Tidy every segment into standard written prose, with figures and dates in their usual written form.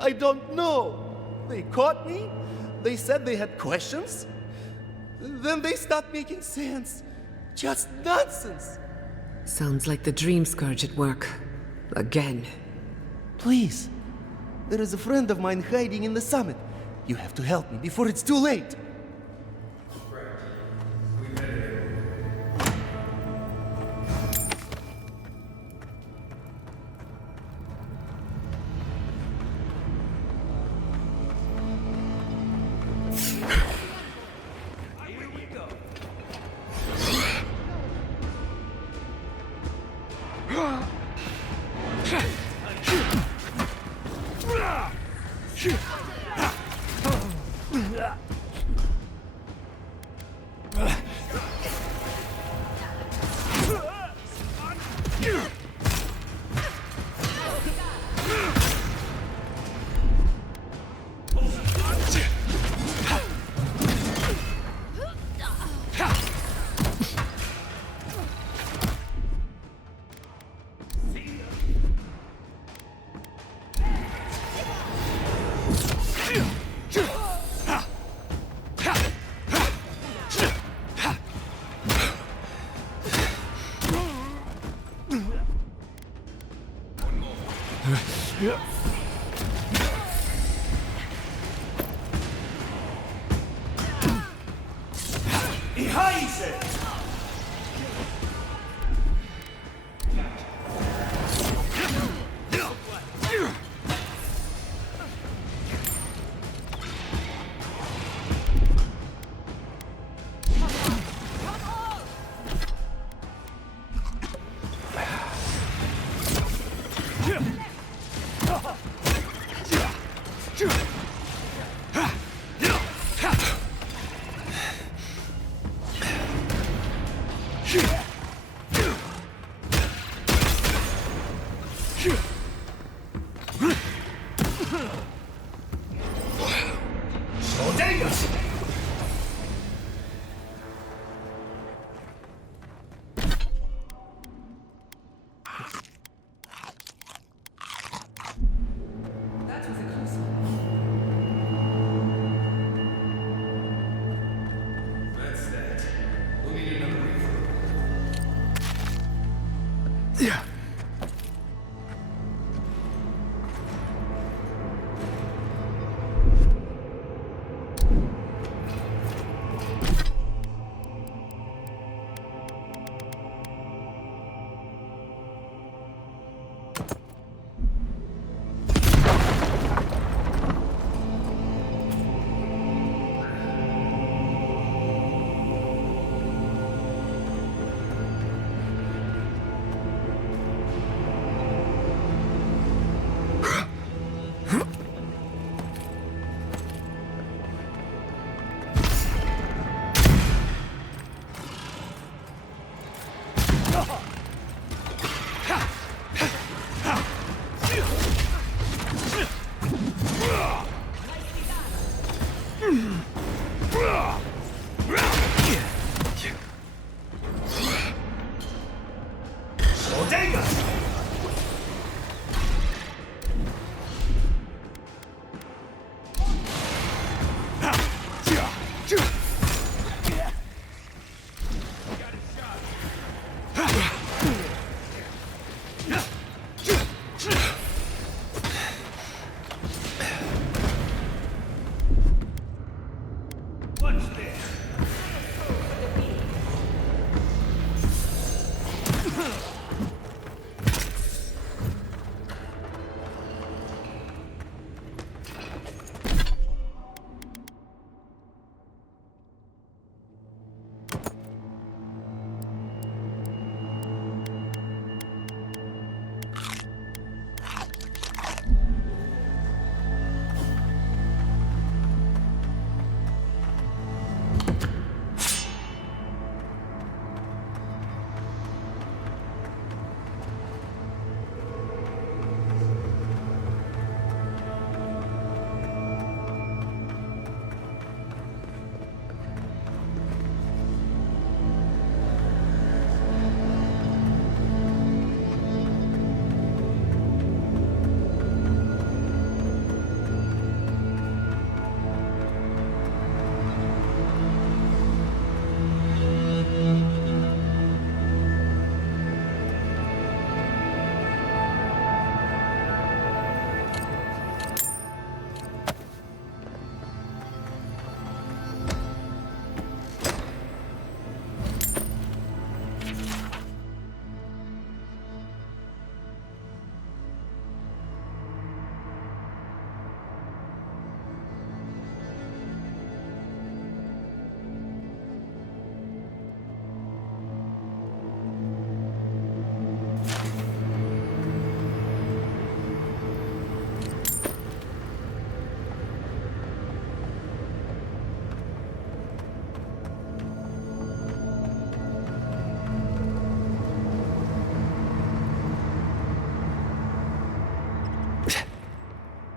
I don't know. They caught me. They said they had questions. Then they stopped making sense. Just nonsense. Sounds like the Dream Scourge at work. Again. Please. There is a friend of mine hiding in the summit. You have to help me before it's too late. Yeah.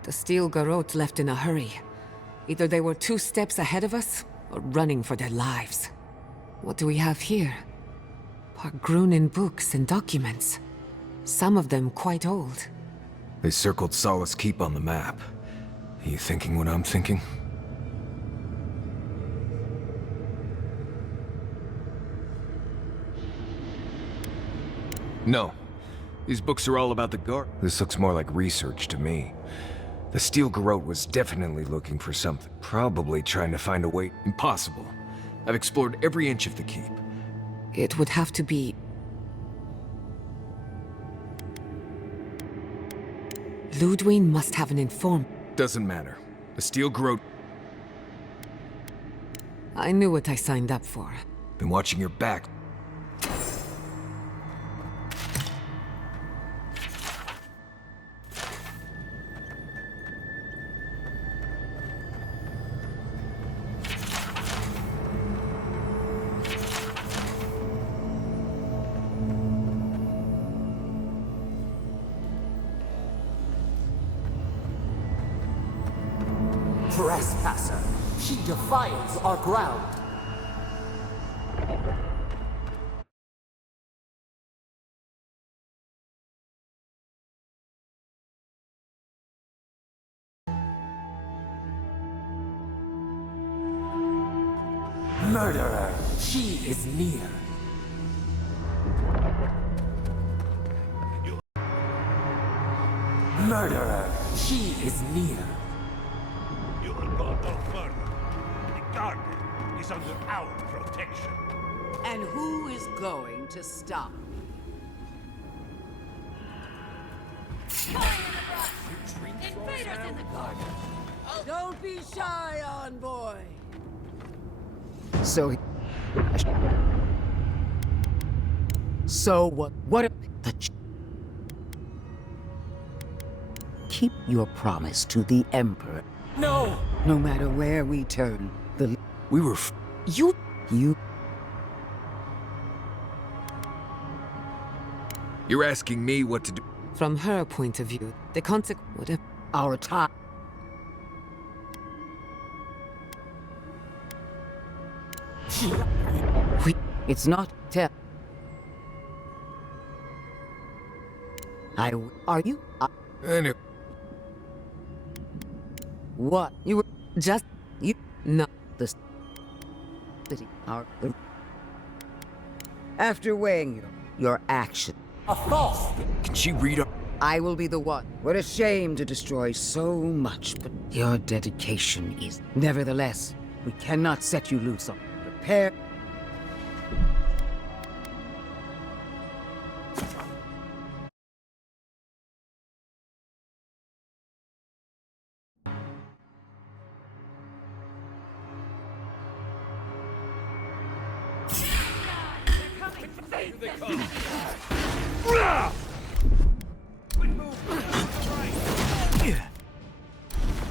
The steel garrote left in a hurry. Either they were 2 steps ahead of us, or running for their lives. What do we have here? Pargrunin books and documents. Some of them quite old. They circled Solace Keep on the map. Are you thinking what I'm thinking? No. These books are all about the guard. This looks more like research to me. The steel garrote was definitely looking for something. Probably trying to find a way. Impossible. I've explored every inch of the keep. It would have to be... Ludwig must have an inform. Doesn't matter. The steel garrote... I knew what I signed up for. Been watching your back. Trespasser, she defiles our ground. Murderer, she is near. Murderer, she is near. You will go no further. The garden is under our protection. And who is going to stop? Invaders in the garden! Don't be shy, envoy. So what? What? Keep your promise to the Emperor. No! No matter where we turn, We were You... You're asking me what to do. From her point of view, the consequence would have... Our time. It's not tell. Are you? Anyway, What? You were Just... you No. the city. After weighing your action, A false. can she read up? I will be the one. What a shame to destroy so much, but your dedication is. Nevertheless, we cannot set you loose on. Prepare.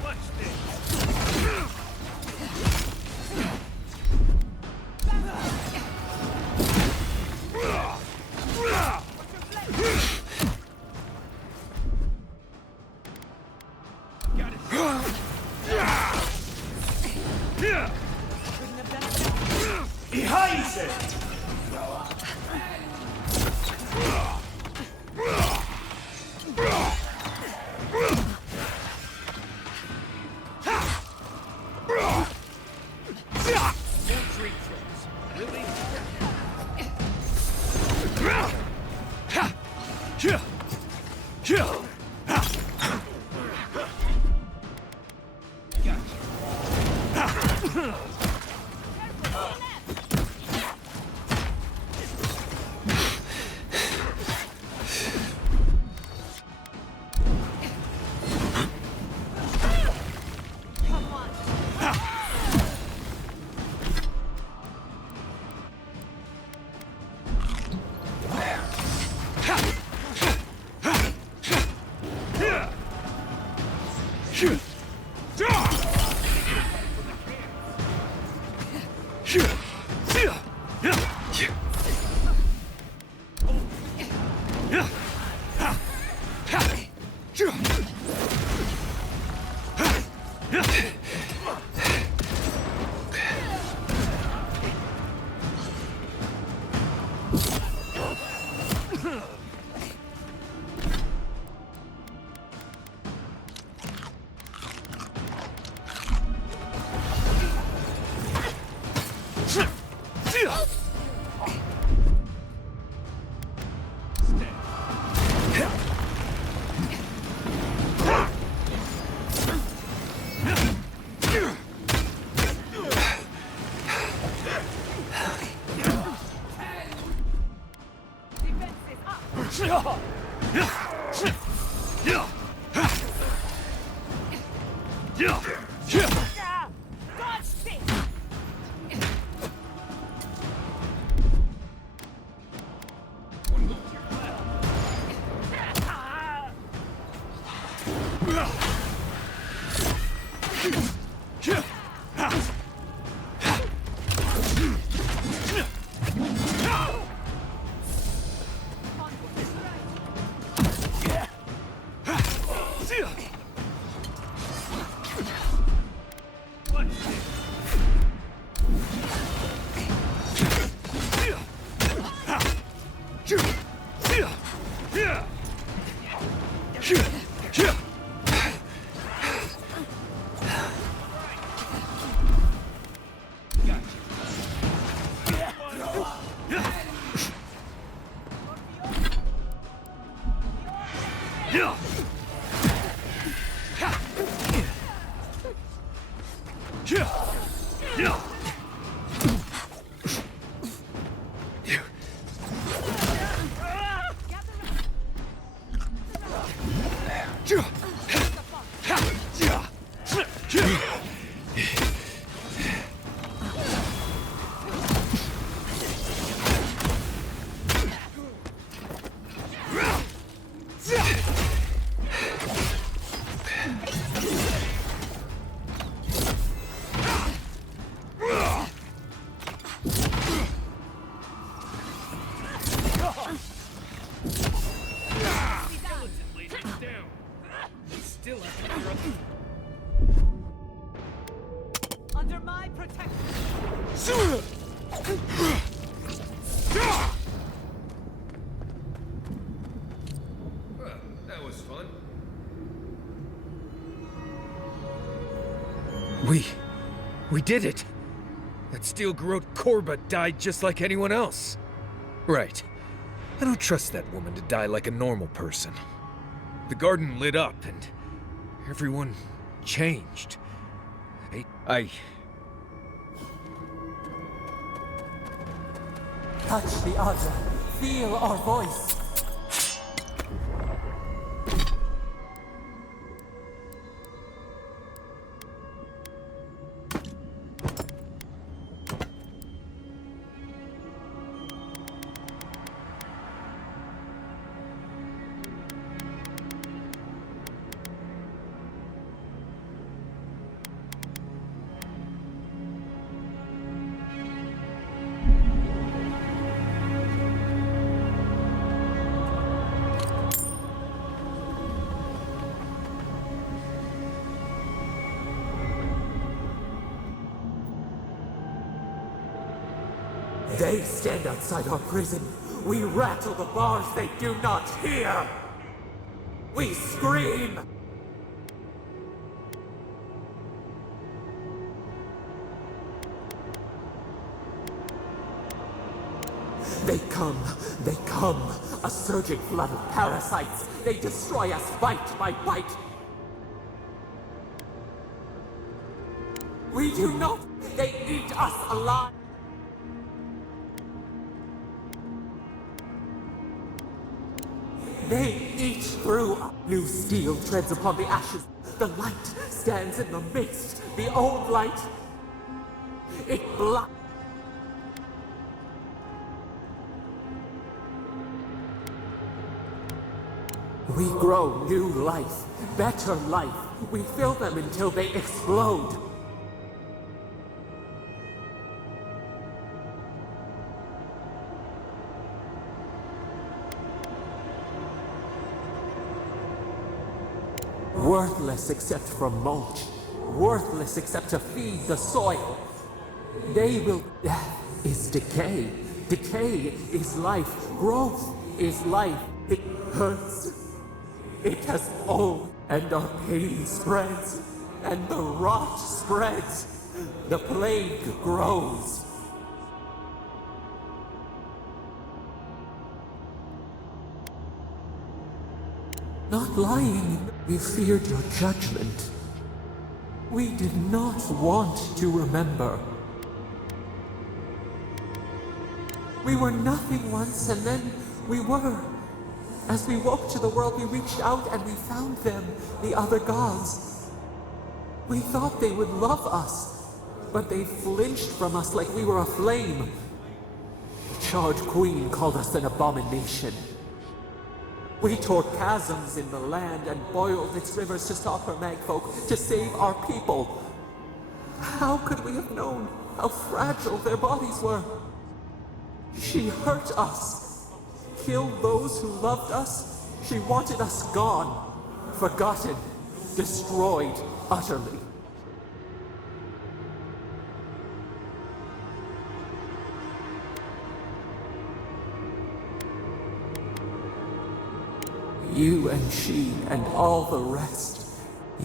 Watch this. Behind it! Under my protection. That was fun. We did it! That steel garrote Korba died just like anyone else. Right. I don't trust that woman to die like a normal person. The garden lit up and everyone changed. I... Touch the other. Feel our voice. They stand outside our prison. We rattle the bars they do not hear. We scream. They come, a surging flood of parasites. They destroy us bite by bite. We do not, they eat us alive. They eat through us. New steel treads upon the ashes. The light stands in the midst. The old light, it blinds. We grow new life, better life. We fill them until they explode. Worthless except for mulch. Worthless except to feed the soil. They will... Death is decay. Decay is life. Growth is life. It hurts. It has all, and our pain spreads, and the rot spreads. The plague grows. Not lying, we feared your judgment. We did not want to remember. We were nothing once, and then we were. As we woke to the world, we reached out and we found them, the other gods. We thought they would love us, but they flinched from us like we were a flame. The Charred Queen called us an abomination. We tore chasms in the land and boiled its rivers to stop her magfolk, to save our people. How could we have known how fragile their bodies were? She hurt us, killed those who loved us. She wanted us gone, forgotten, destroyed utterly. You and she and all the rest,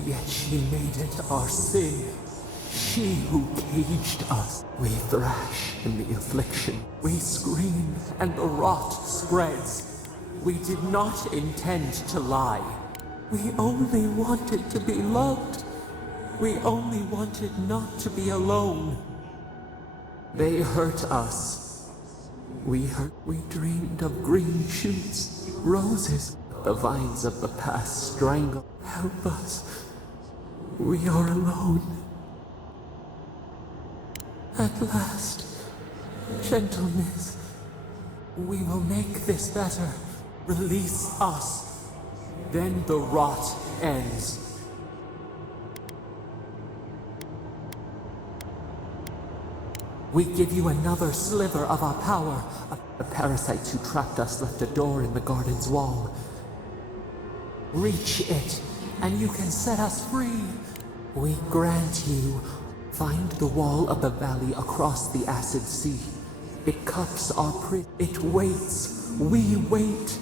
yet she made it our sin. She who caged us. We thrash in the affliction. We scream and the rot spreads. We did not intend to lie. We only wanted to be loved. We only wanted not to be alone. They hurt us. We dreamed of green shoots, roses. The vines of the past strangle. Help us. We are alone. At last, gentleness. We will make this better. Release us. Then the rot ends. We give you another sliver of our power. The parasites who trapped us left a door in the garden's wall. Reach it, and you can set us free. We grant you. Find the wall of the valley across the acid sea. It cups our prison. It waits. We wait.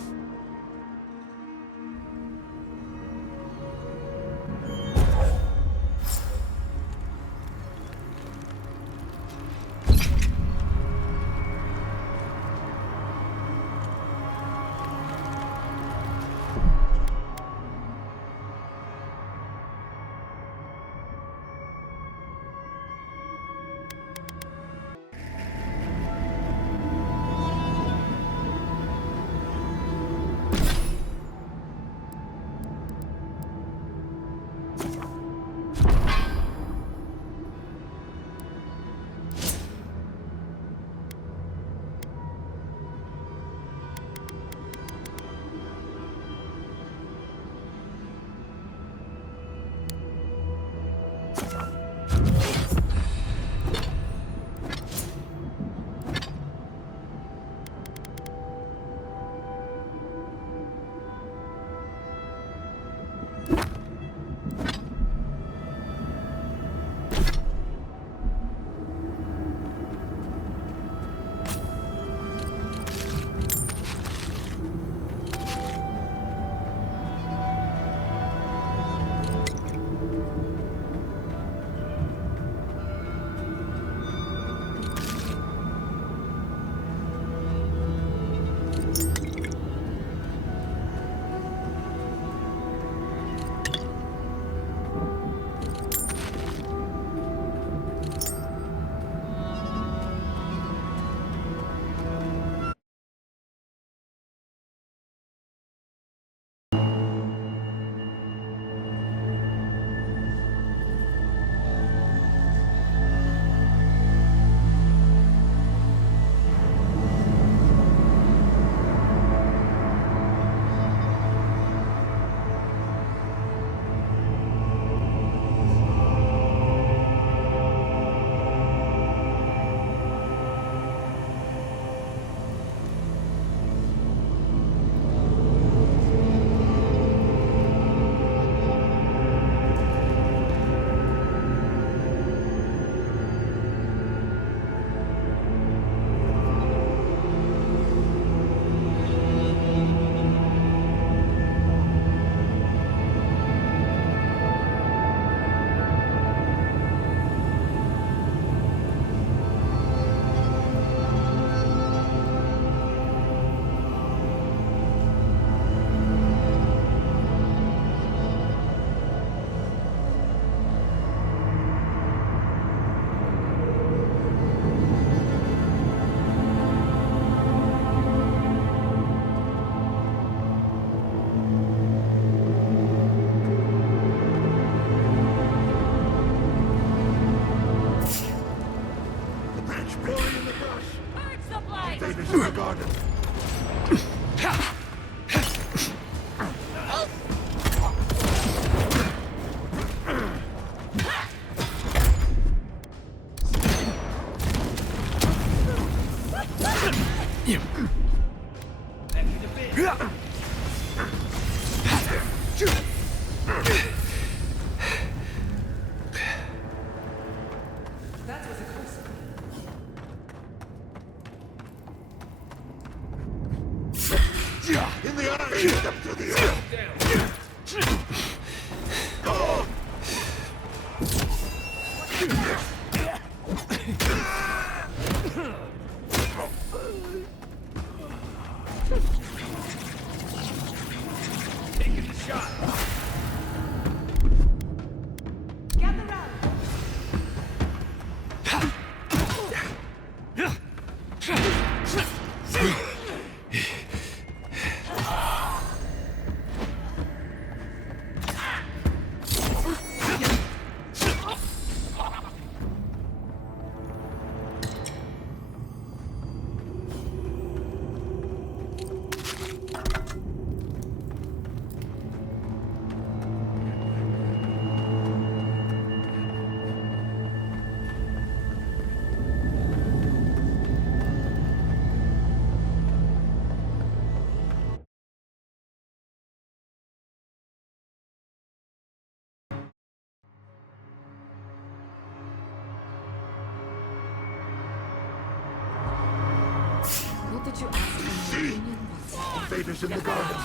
Not that you asked for my opinion, but Vader's in the garden.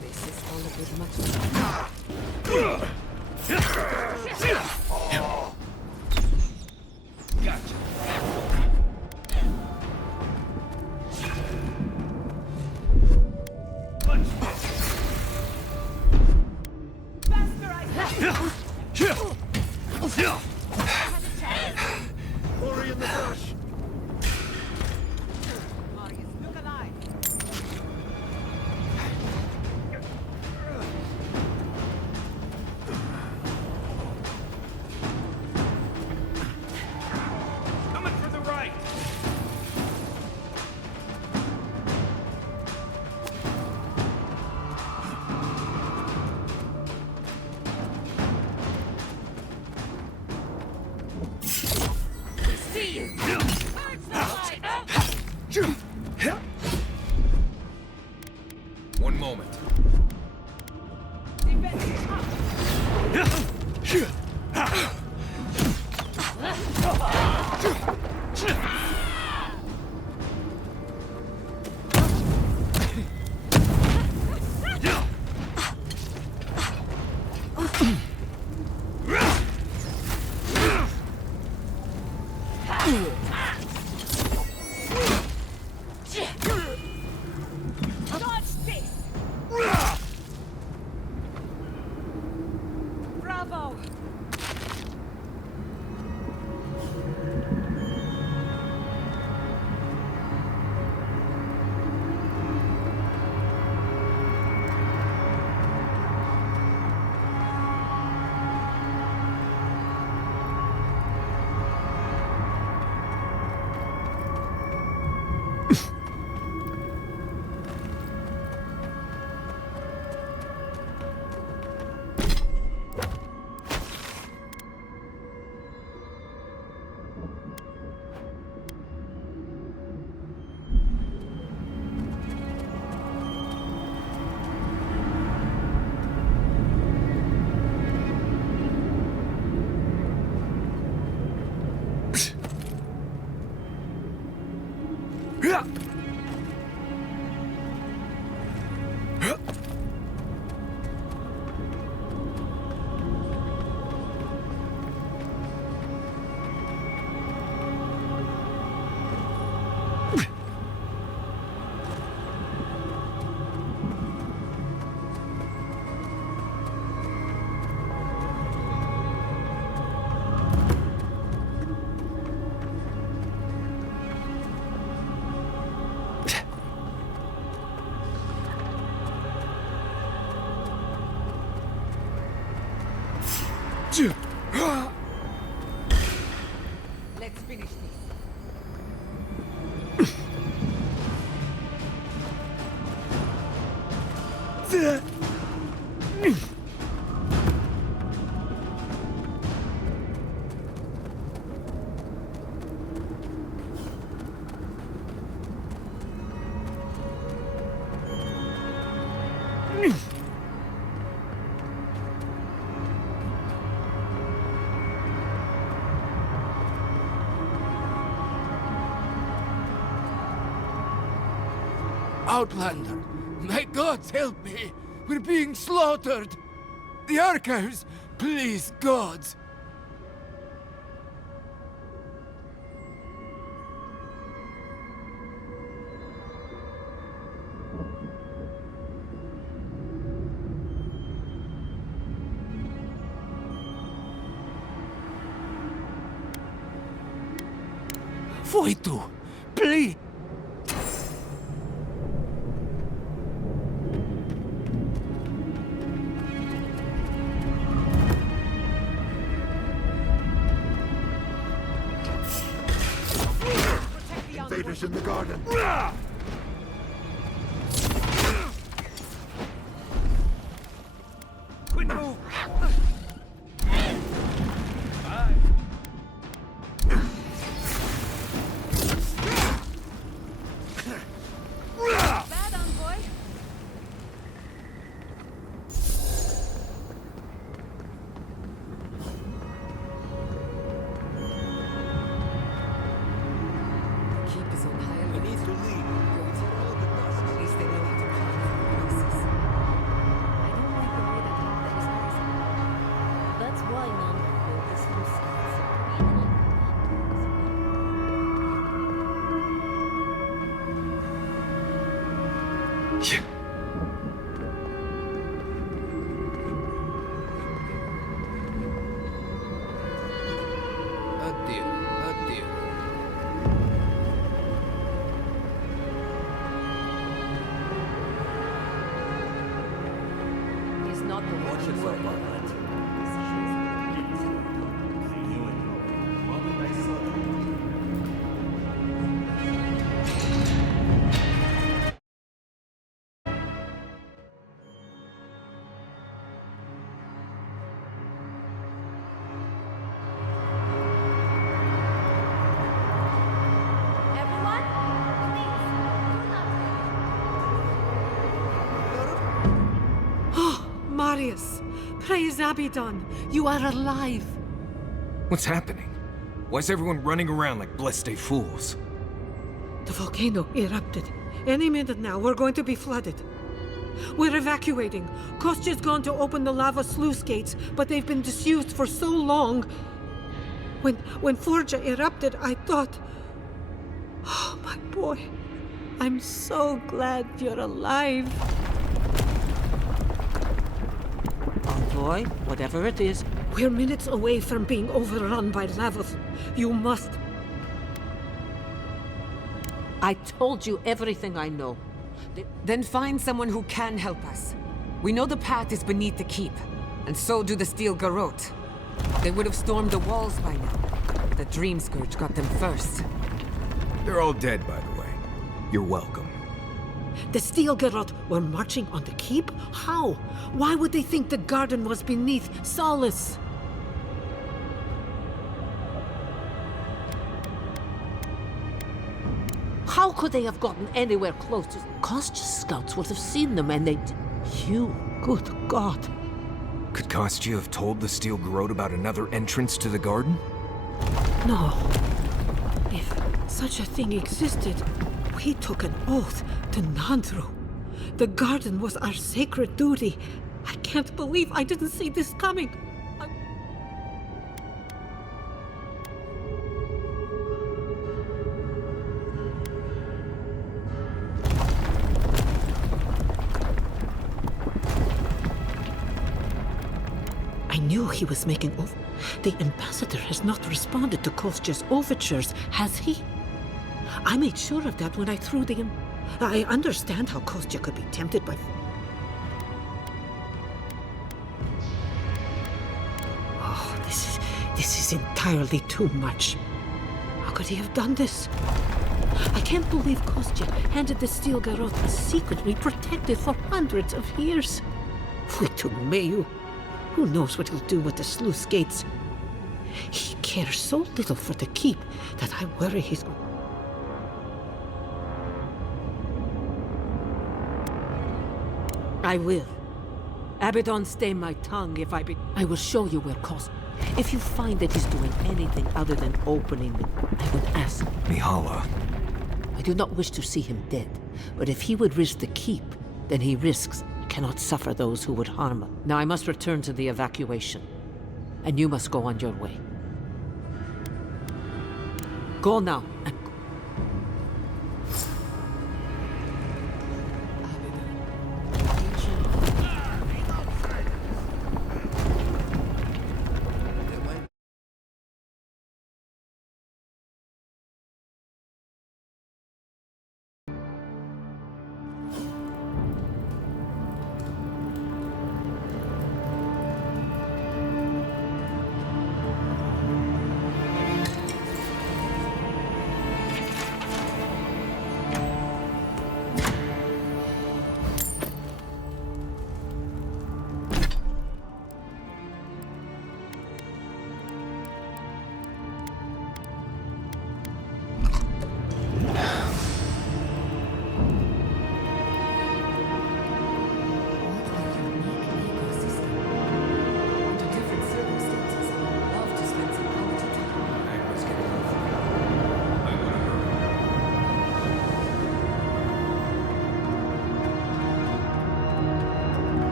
this is all a bit much. Glory in the brush. Look alive. Coming for the right. See you. Towards the light. One moment. Dodge this. Bravo. Let's finish this. Outlander, My gods, help me! We're being slaughtered! The archives! Please, gods! Voitu, please. Invaders in the garden. Quick move. Bad envoy. Keep is on high We alert. need to leave. At least they know how to plan for places. I don't like the way that Honda is rising. That's why none built this loose Yeah. Addio, addio. He's not the one who wrote Everyone, please, do not leave. Marius, praise Abaddon, you are alive. What's happening? Why is everyone running around like blessed fools? The volcano erupted. Any minute now, we're going to be flooded. We're evacuating. Kostya's gone to open the lava sluice gates, but they've been disused for so long. When Forja erupted, I thought... Oh, my boy. I'm so glad you're alive. Envoy, whatever it is. We're minutes away from being overrun by lava. You must... I told you everything I know. Then find someone who can help us. We know the path is beneath the keep, and so do the steel garrote. They would have stormed the walls by now. The Dream Scourge got them first. They're all dead, by the way. You're welcome. The steel garrote were marching on the keep? How? Why would they think the garden was beneath Solace? How could they have gotten anywhere close? Kostya's scouts would have seen them and they'd... You, good God. Could Kostya have told the Steel Garrote about another entrance to the garden? No. If such a thing existed, we took an oath to Nandru. The garden was our sacred duty. I can't believe I didn't see this coming. I knew he was making over. The ambassador has not responded to Kostya's overtures, has he? I made sure of that when I threw the... I understand how Kostya could be tempted by... Oh, this is entirely too much. How could he have done this? I can't believe Kostya handed the steel garrote a secret we protected for hundreds of years. Fuitu Meu. Who knows what he'll do with the sluice gates? He cares so little for the keep that I worry he's... I will. Abaddon, stay my tongue if I be... I will show you where Kostya... If you find that he's doing anything other than opening it, I would ask. Mihala. I do not wish to see him dead, but if he would risk the keep, then he risks cannot suffer those who would harm him. Now I must return to the evacuation, and you must go on your way. Go now.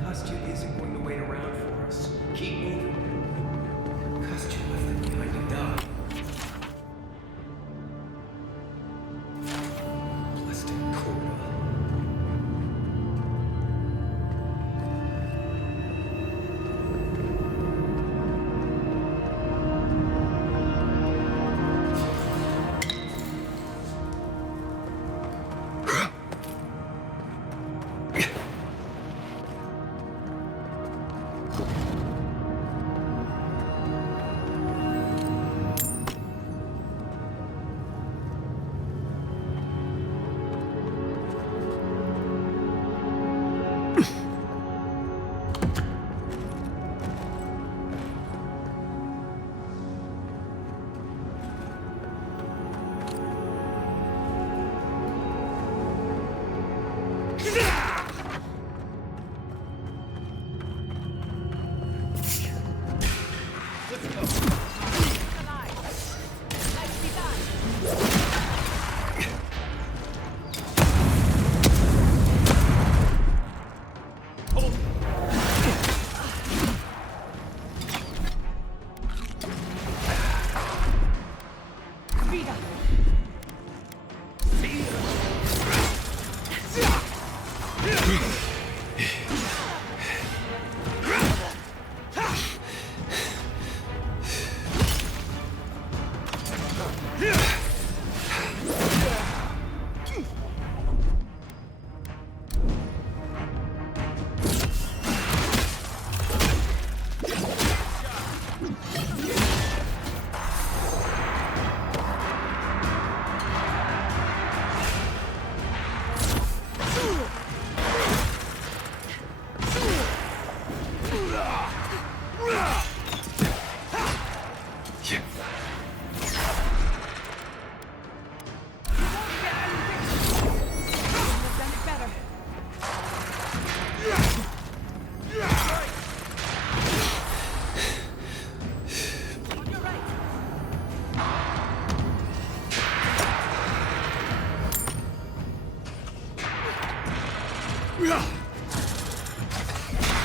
Kostya isn't going to wait around for us. Keep moving. Kostya left them behind to die. Blessed Korda.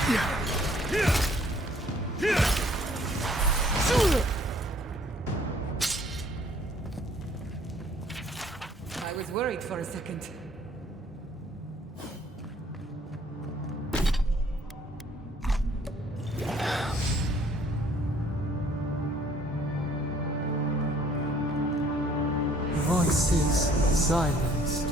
I was worried for a second. Voices silenced.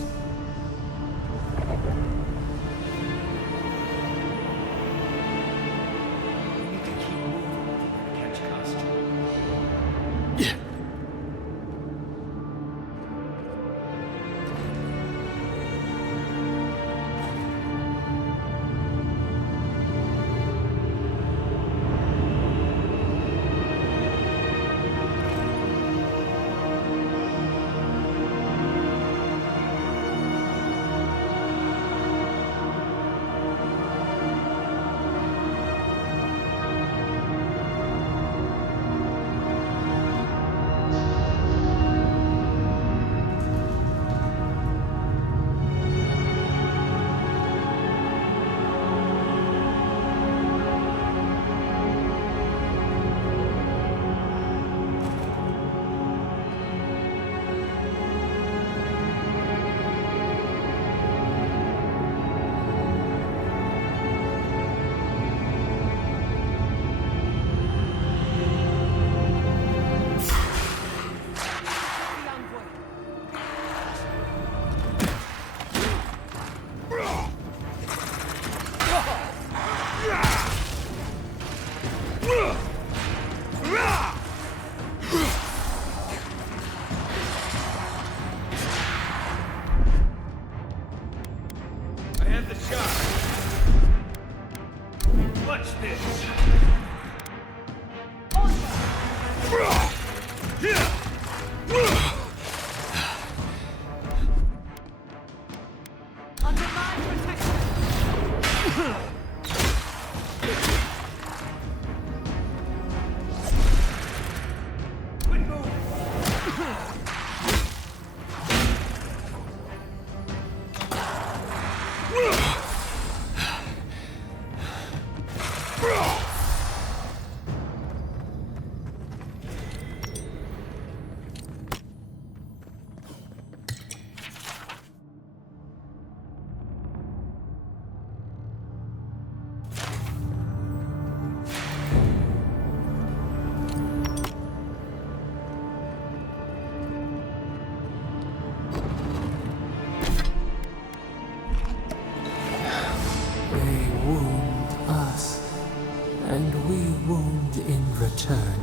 I have the shot. Watch this. Under my protection! They wound us, and we wound in return.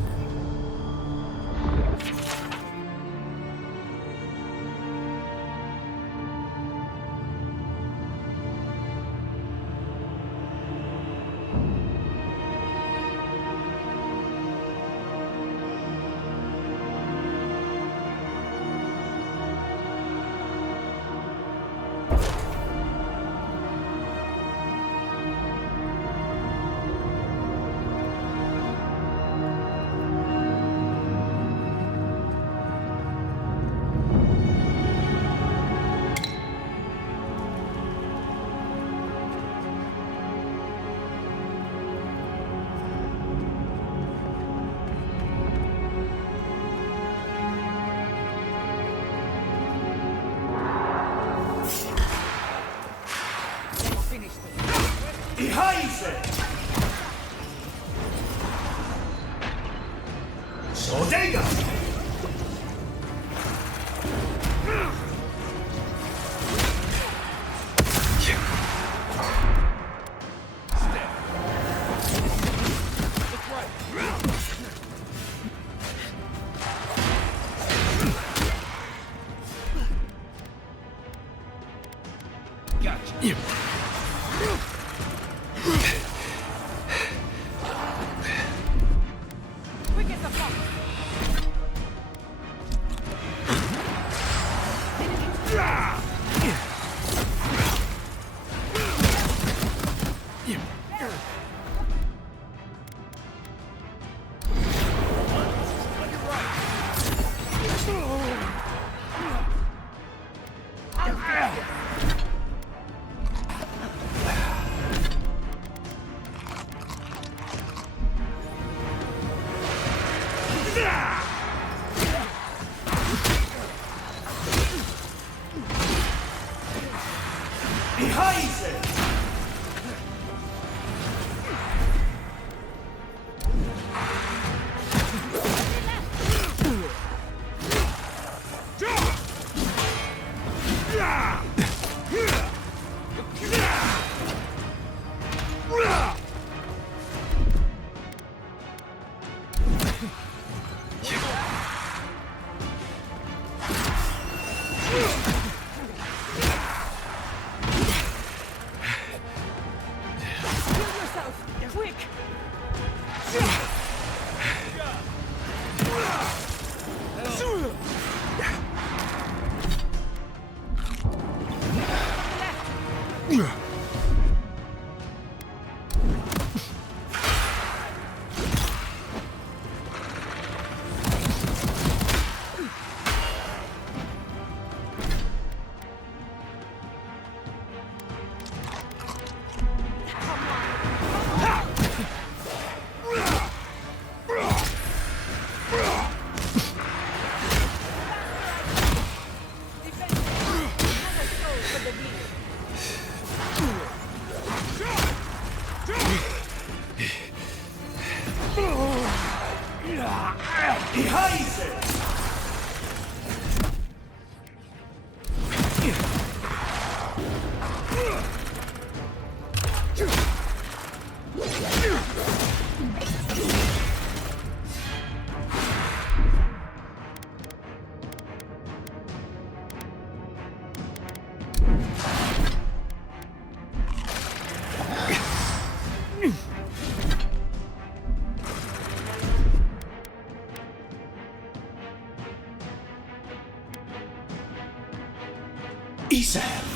Isab!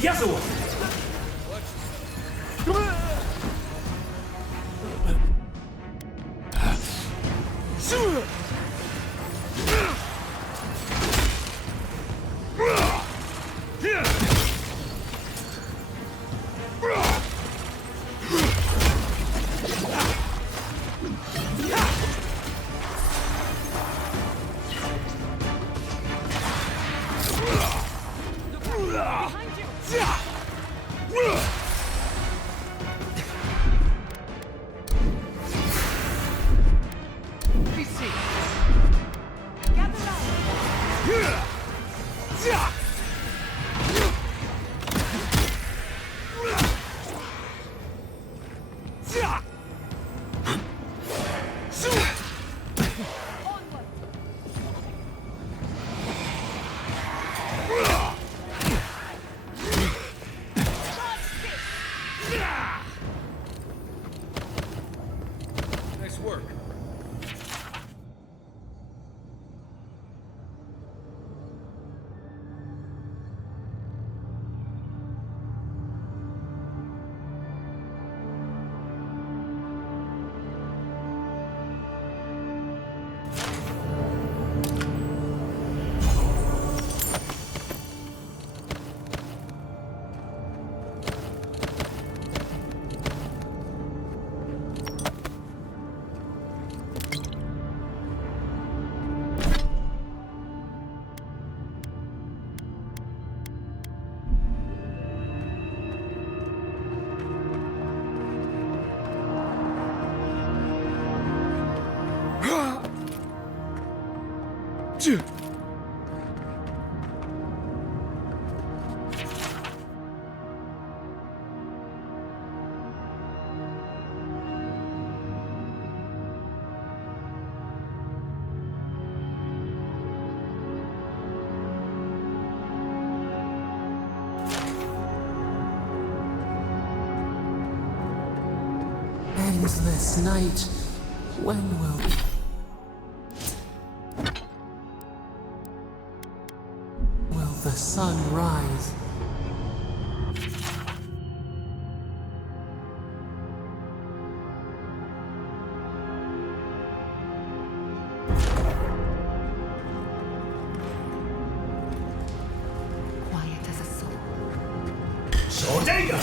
Yazoo! Nice work. Endless night. When will the sun rise? Quiet as a soul. Sordega!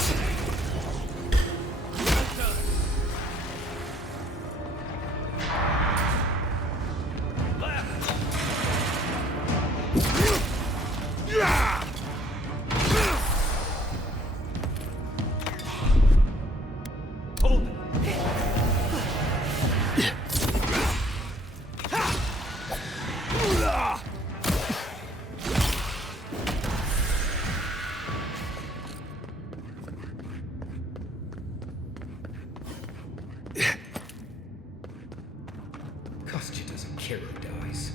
Hold it. Kostya doesn't care who dies.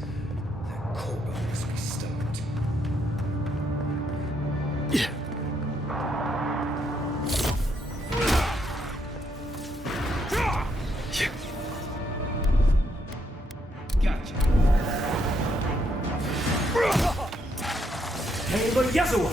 That Korba must be stopped. Gotcha. Hey, but Yasuo!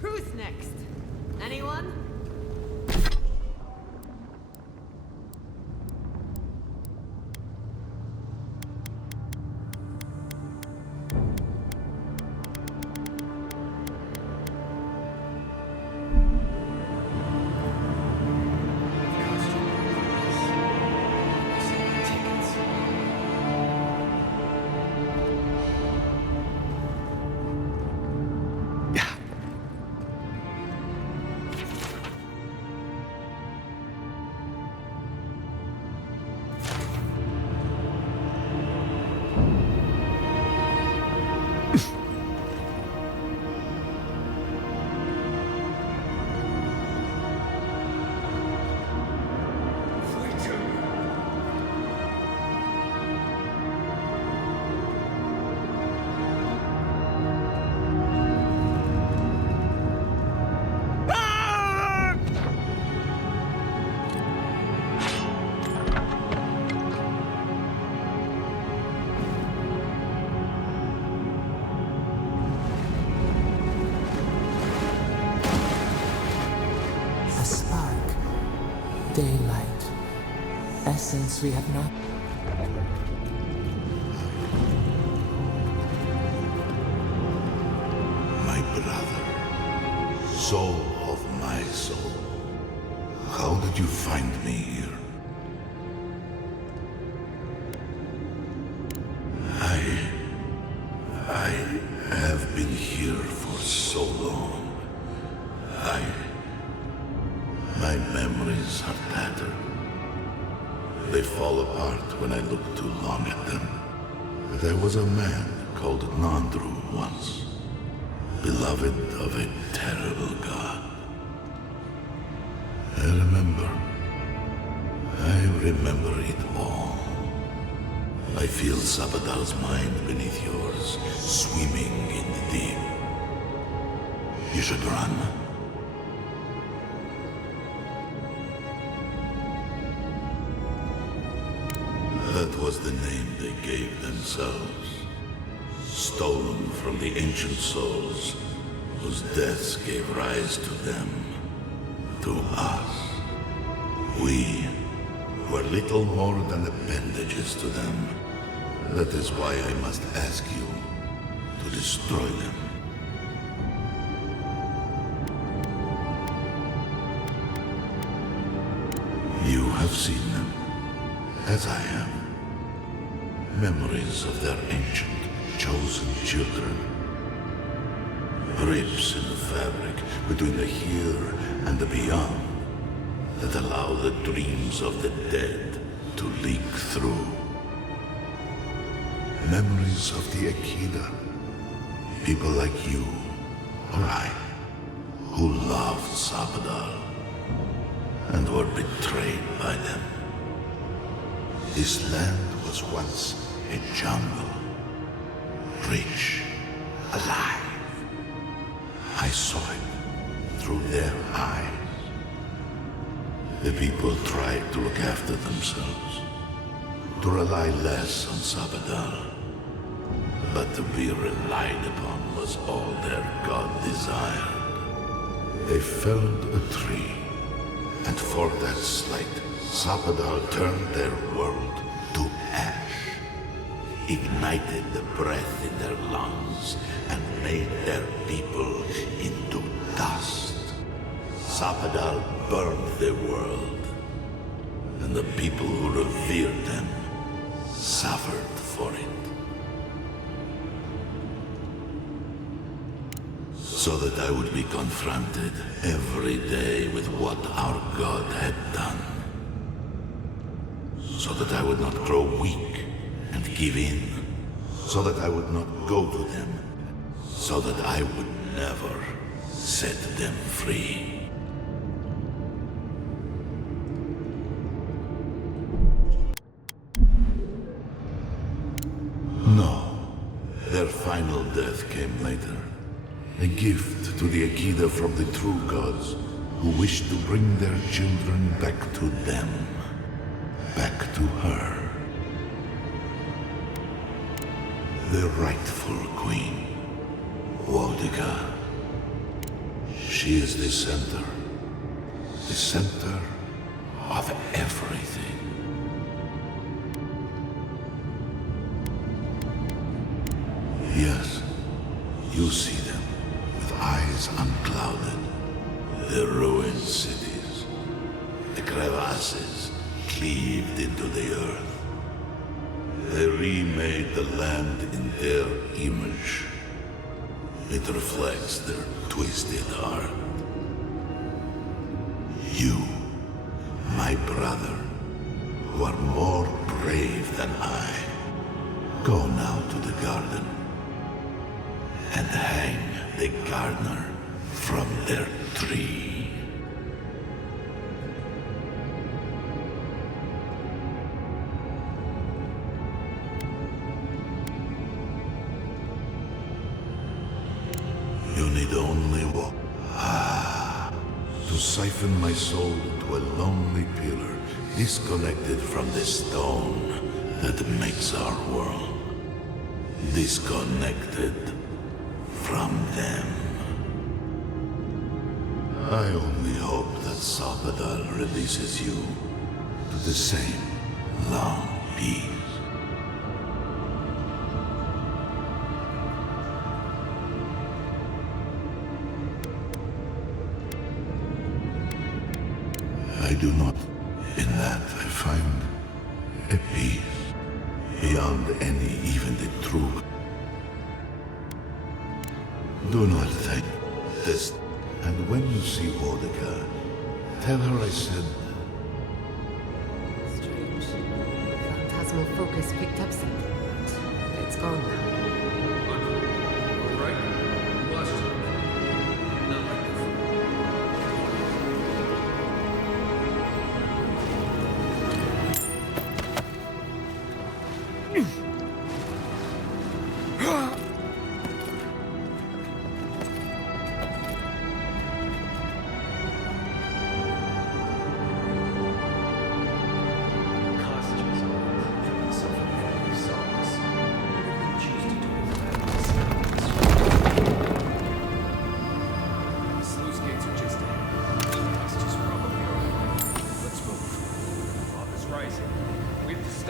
Who's next? Anyone? A spark. Daylight. Essence we have not. My brother, soul of my soul, how did you find me here? I have been here for so long. My memories are tattered. They fall apart when I look too long at them. There was a man called Nandru once, beloved of a terrible god. I remember it all. I feel Sabadal's mind beneath yours, swimming in the deep. You should run. That was the name they gave themselves, stolen from the ancient souls whose deaths gave rise to them, to us. We were little more than appendages to them. That is why I must ask you to destroy them. You have seen them, as I have. Memories of their ancient, chosen children. Rips in the fabric between the here and the beyond that allow the dreams of the dead to leak through. Memories of the Akida. People like you, or I, who loved Sabadal and were betrayed by them. This land was once a jungle, rich, alive. I saw it through their eyes. The people tried to look after themselves, to rely less on Sabadal. But to be relied upon was all their god desired. They felled a tree, and for that slight, Sabadal turned their world to ash, ignited the breath in their lungs, and made their people into dust. Sabadal burned their world, and the people who revered them suffered for it. So that I would be confronted every day with what our God had done. So that I would not grow weak and give in. So that I would not go to them. So that I would never set them free. No, their final death came later. A gift to the Akida from the true gods, who wished to bring their children back to them, back to her. The rightful queen, Wodica. She is the center of everything. Yes, you see them. Eyes unclouded, the ruined cities, the crevasses cleaved into the earth. They remade the land in their image. It reflects their twisted heart. You, my brother, who are more brave than I, go now to the garden and hang the gardener from their tree. You need only walk. To siphon my soul into a lonely pillar, disconnected from the stone that makes our world. Disconnected from them. I only hope that Sabadal releases you to the same long peace. I do not. In that I find a peace beyond any, even the true. Do not think this. And when you see Wodica, tell her I said... Strange. The phantasmal focus picked up something. It's gone now.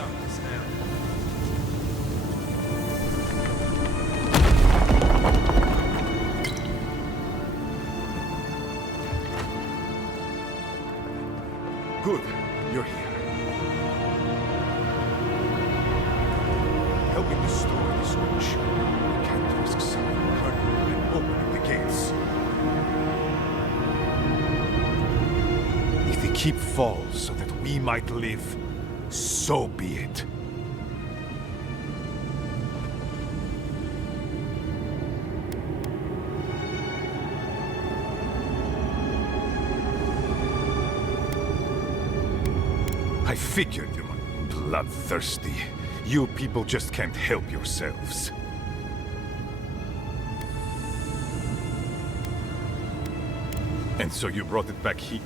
stop this now. Good, you're here. Help me destroy this witch. We can't risk someone hurting and opening the gates. If the keep falls so that we might live, so be it. I figured you might be bloodthirsty. You people just can't help yourselves. And so you brought it back here?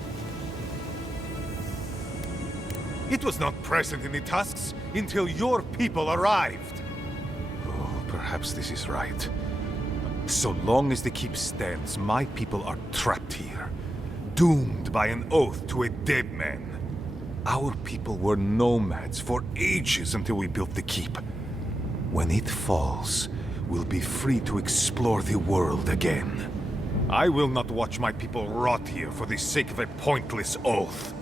It was not present in the tusks until your people arrived. Oh, perhaps this is right. So long as the keep stands, my people are trapped here, doomed by an oath to a dead man. Our people were nomads for ages until we built the keep. When it falls, we'll be free to explore the world again. I will not watch my people rot here for the sake of a pointless oath.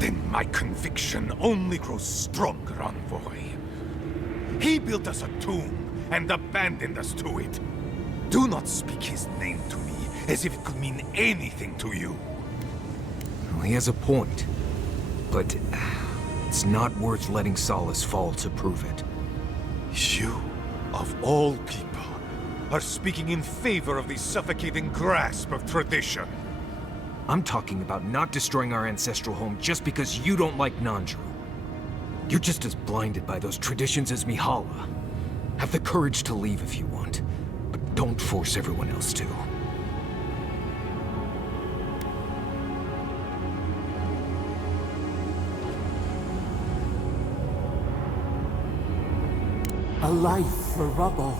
Then my conviction only grows stronger, Envoy. He built us a tomb and abandoned us to it. Do not speak his name to me as if it could mean anything to you. Well, he has a point. But it's not worth letting Solace fall to prove it. You, of all people, are speaking in favor of the suffocating grasp of tradition. I'm talking about not destroying our ancestral home just because you don't like Nandru. You're just as blinded by those traditions as Mihala. Have the courage to leave if you want, but don't force everyone else to. A life for rubble,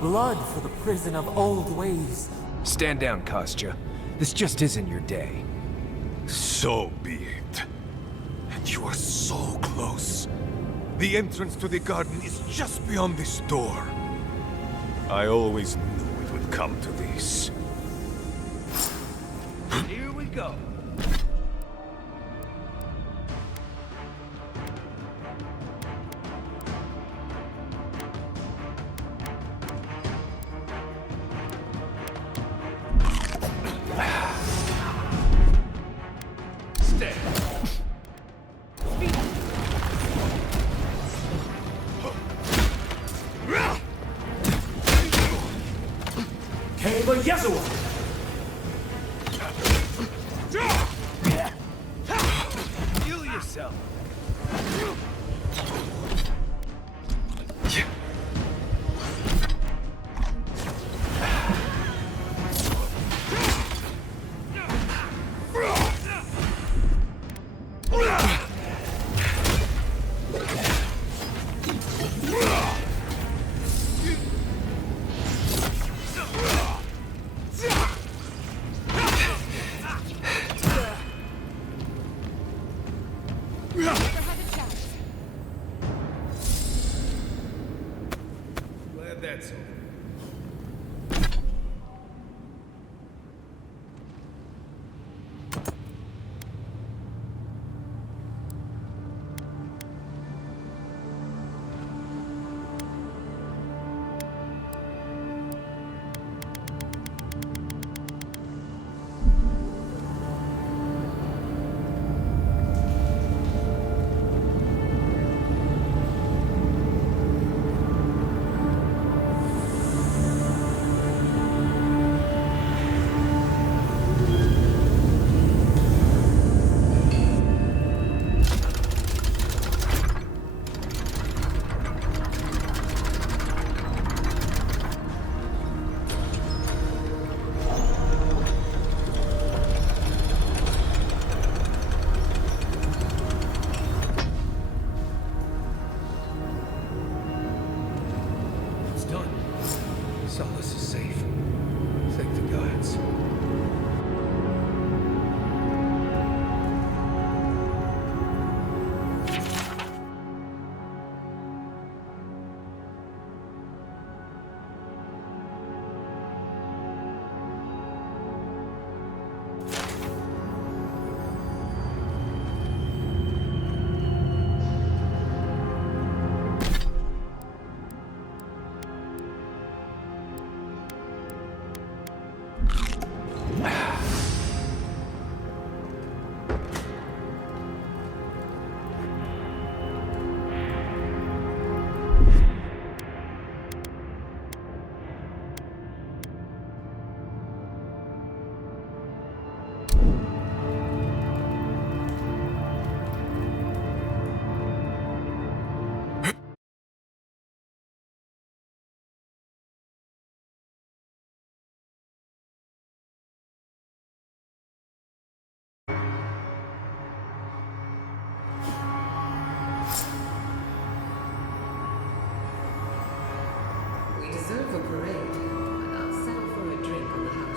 blood for the prison of old ways. Stand down, Kostya. This just isn't your day. So be it. And you are so close. The entrance to the garden is just beyond this door. I always knew it would come to this. Here we go. Heal yourself. Glad that's over. deserve a parade, but I'll settle for a drink on the house.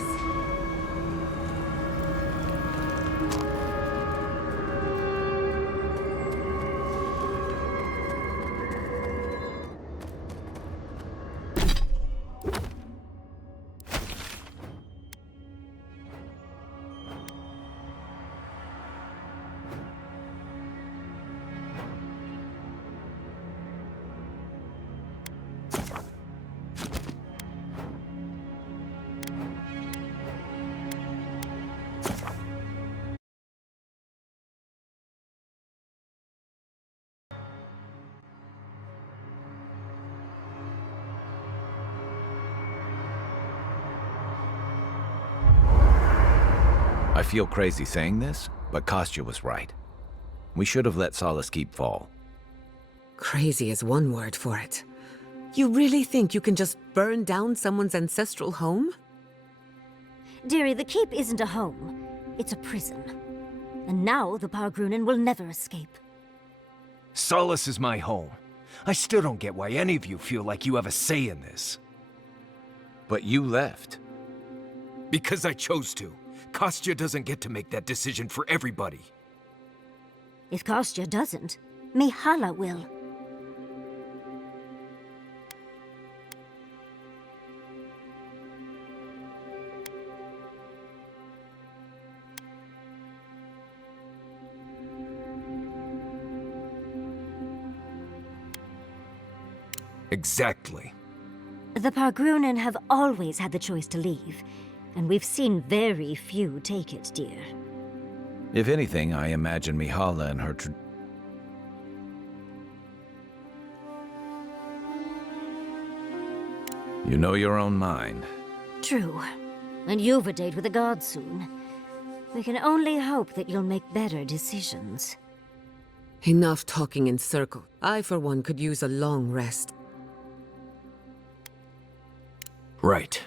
I feel crazy saying this, but Kostya was right. We should have let Solace keep fall. Crazy is one word for it. You really think you can just burn down someone's ancestral home? Dearie, the keep isn't a home. It's a prison. And now the Pargrunen will never escape. Solace is my home. I still don't get why any of you feel like you have a say in this. But you left. Because I chose to. Kostya doesn't get to make that decision for everybody. If Kostya doesn't, Mihala will. Exactly. The Pargrunen have always had the choice to leave, and we've seen very few take it, dear. If anything, I imagine Mihala and her You know your own mind. True. And you've a date with the gods soon. We can only hope that you'll make better decisions. Enough talking in circles. I, for one, could use a long rest. Right.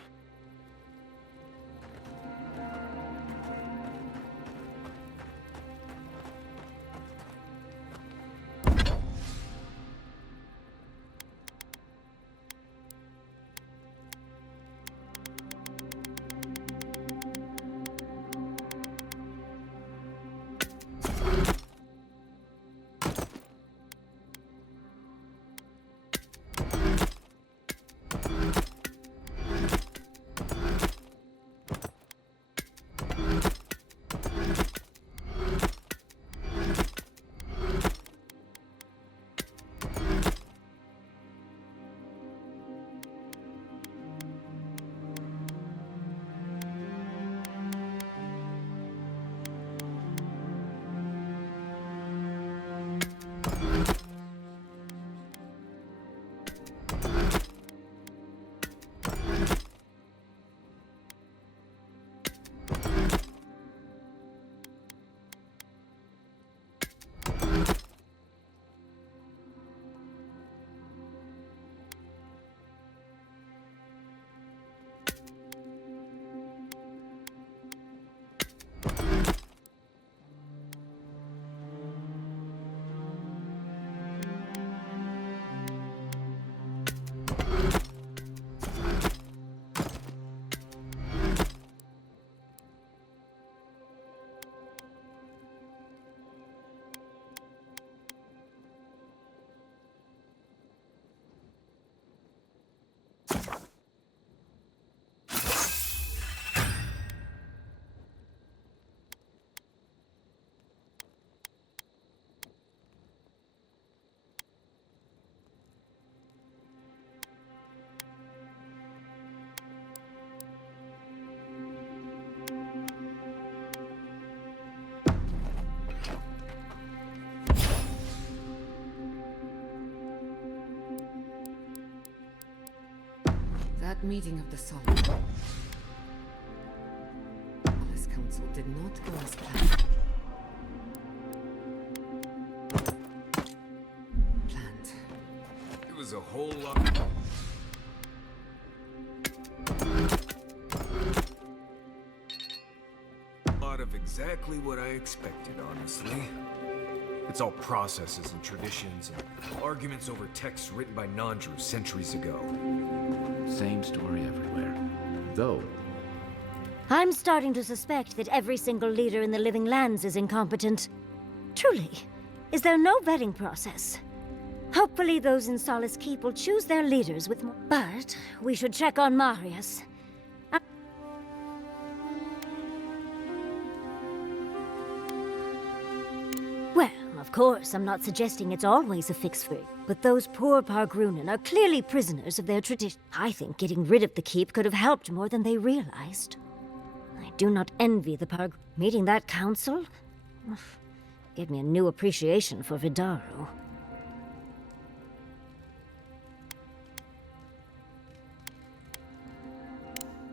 That meeting of the Solid. This council did not go as planned. It was a whole lot. Of exactly what I expected, honestly. It's all processes and traditions and arguments over texts written by non-Jews centuries ago. Same story everywhere. Though, I'm starting to suspect that every single leader in the Living Lands is incompetent. Truly, is there no vetting process? Hopefully those in Solace Keep will choose their leaders with more... But we should check on Marius. Well, of course, I'm not suggesting it's always a fix for it, but those poor Pargrunen are clearly prisoners of their tradition. I think getting rid of the keep could have helped more than they realized. I do not envy the Meeting that council gave me a new appreciation for Vidaru.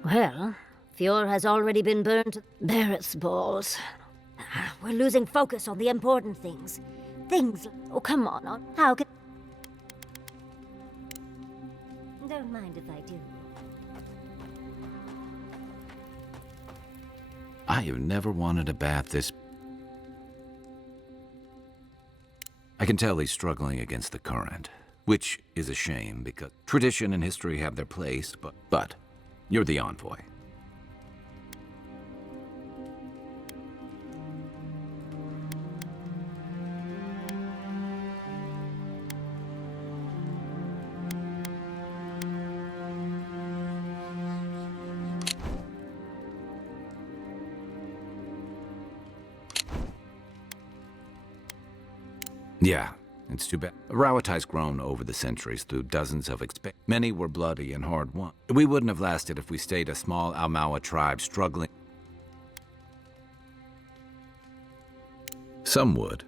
Well, Fior has already been burned to Barrett's balls. We're losing focus on the important things. Oh, come on. How can... Don't mind if I do. I have never wanted a bath this... I can tell he's struggling against the current, which is a shame because tradition and history have their place, but you're the envoy. Yeah, it's too bad. Rawatai's grown over the centuries through dozens of Many were bloody and hard-won. We wouldn't have lasted if we stayed a small Almawa tribe struggling. Some would,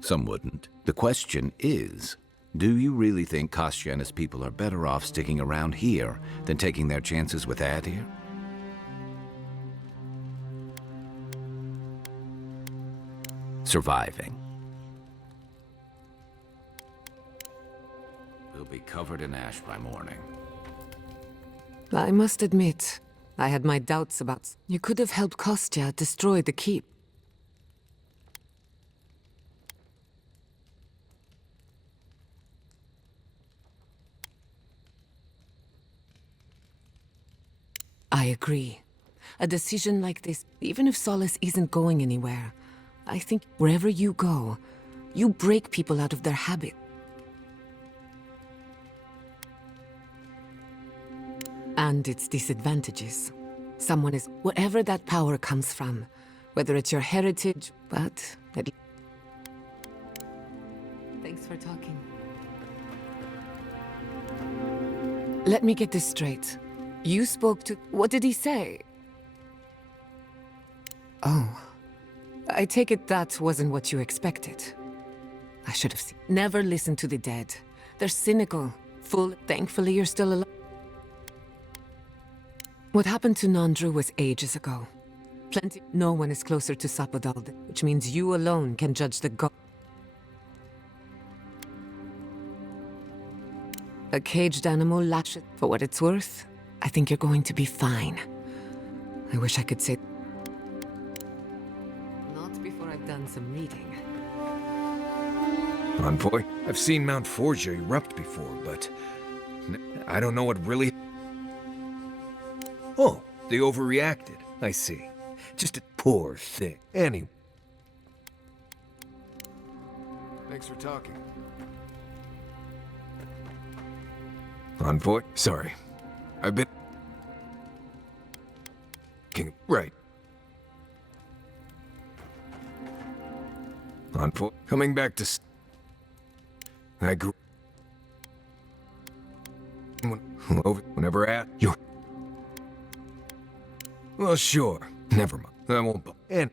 some wouldn't. The question is, do you really think Kostya and his people are better off sticking around here than taking their chances with Adir? Surviving. We'll be covered in ash by morning. I must admit, I had my doubts about... You could have helped Kostya destroy the keep. I agree. A decision like this, even if Solace isn't going anywhere, I think wherever you go, you break people out of their habit. And its disadvantages. Someone is... Wherever that power comes from, whether it's your heritage, but... Thanks for talking. Let me get this straight. You spoke to... What did he say? Oh. I take it that wasn't what you expected. I should have seen... Never listen to the dead. They're cynical. Full... Thankfully you're still alive. What happened to Nandru was ages ago. No one is closer to Sapodal, which means you alone can judge the god. A caged animal lashes. For what it's worth, I think you're going to be fine. I wish I could say... Not before I've done some reading. Envoy, I've seen Mount Forgia erupt before, but... I don't know what really... Oh, they overreacted. I see. Just a poor thing. Anyway. Thanks for talking. Envoy? Sorry. I've been... King... Right. Envoy? Coming back to... I grew... Whenever at... You're... Well, sure. Never mind. I won't... And...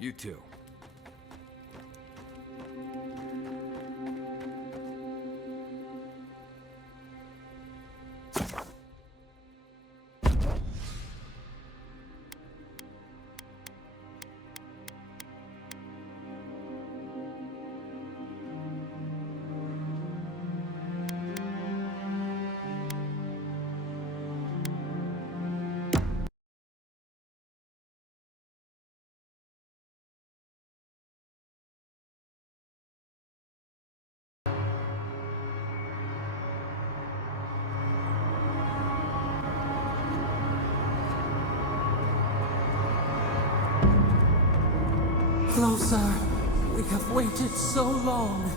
You too. Closer. We have waited so long.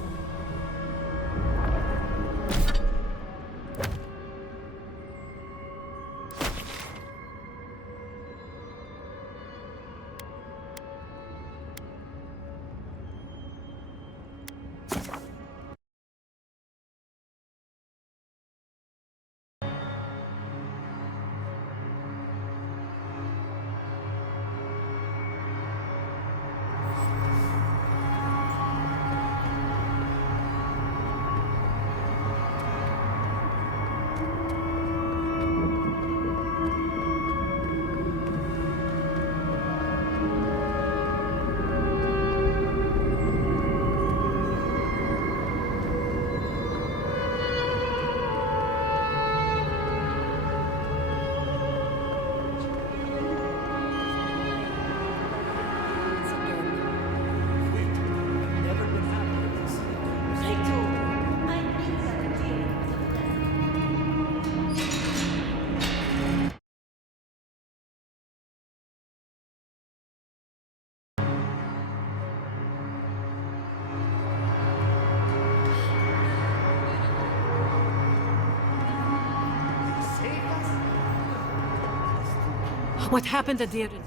What happened to Deeren?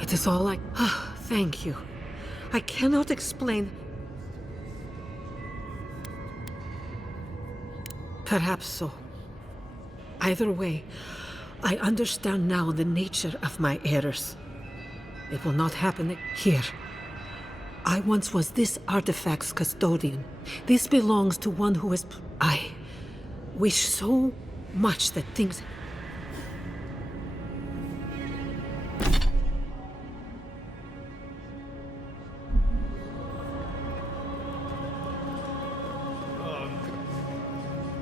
It is all like... thank you. I cannot explain... Perhaps so. Either way, I understand now the nature of my errors. It will not happen here. I once was this artifact's custodian. This belongs to one who is... I wish so much that things...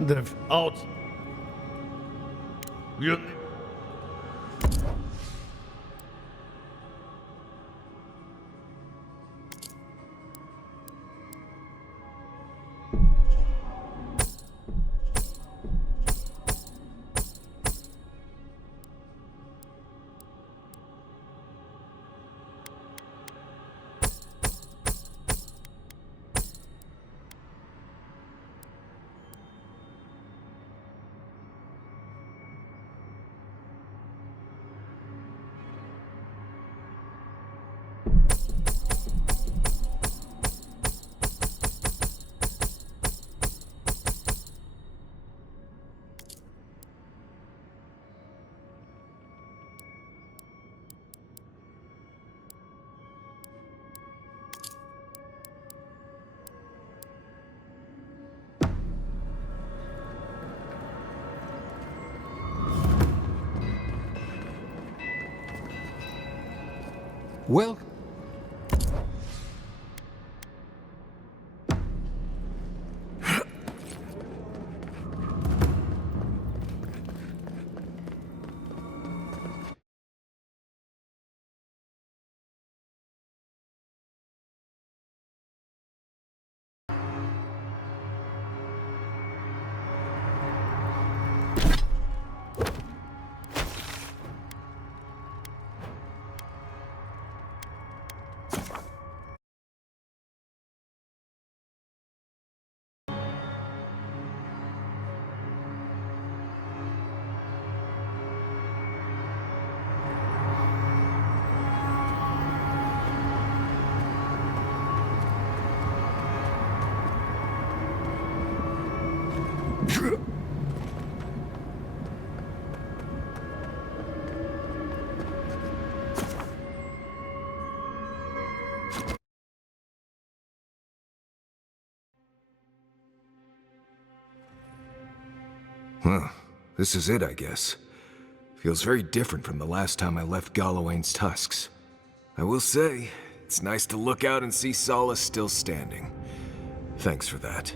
They're out. You... Well... Huh. This is it, I guess. Feels very different from the last time I left Galawain's tusks. I will say, it's nice to look out and see Solace still standing. Thanks for that.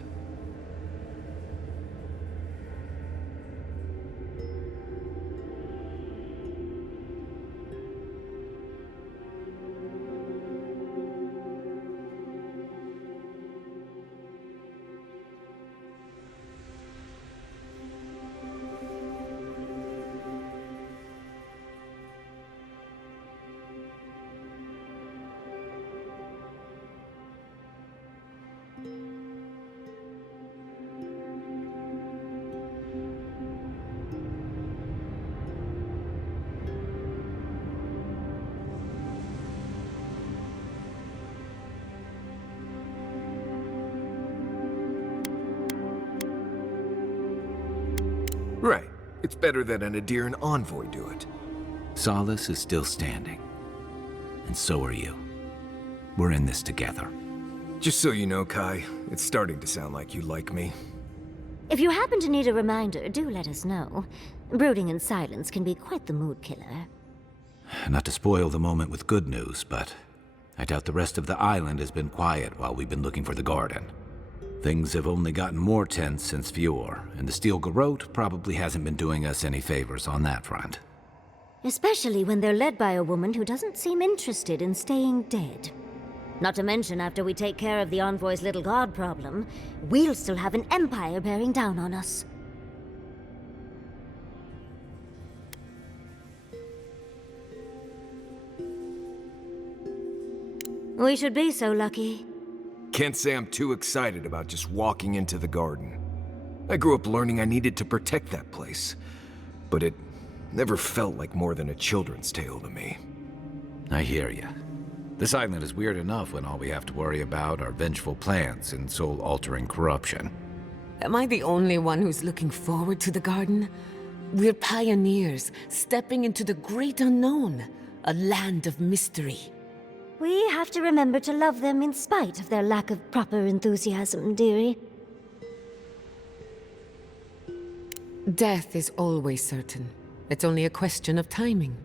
Right. It's better that an Adiran envoy do it. Solace is still standing. And so are you. We're in this together. Just so you know, Kai, it's starting to sound like you like me. If you happen to need a reminder, do let us know. Brooding in silence can be quite the mood killer. Not to spoil the moment with good news, but I doubt the rest of the island has been quiet while we've been looking for the garden. Things have only gotten more tense since Fior, and the Steel Garrote probably hasn't been doing us any favors on that front. Especially when they're led by a woman who doesn't seem interested in staying dead. Not to mention, after we take care of the Envoy's little god problem, we'll still have an empire bearing down on us. We should be so lucky. Can't say I'm too excited about just walking into the garden. I grew up learning I needed to protect that place, but it never felt like more than a children's tale to me. I hear ya. This island is weird enough when all we have to worry about are vengeful plans and soul-altering corruption. Am I the only one who's looking forward to the garden? We're pioneers, stepping into the great unknown, a land of mystery. We have to remember to love them in spite of their lack of proper enthusiasm, dearie. Death is always certain. It's only a question of timing.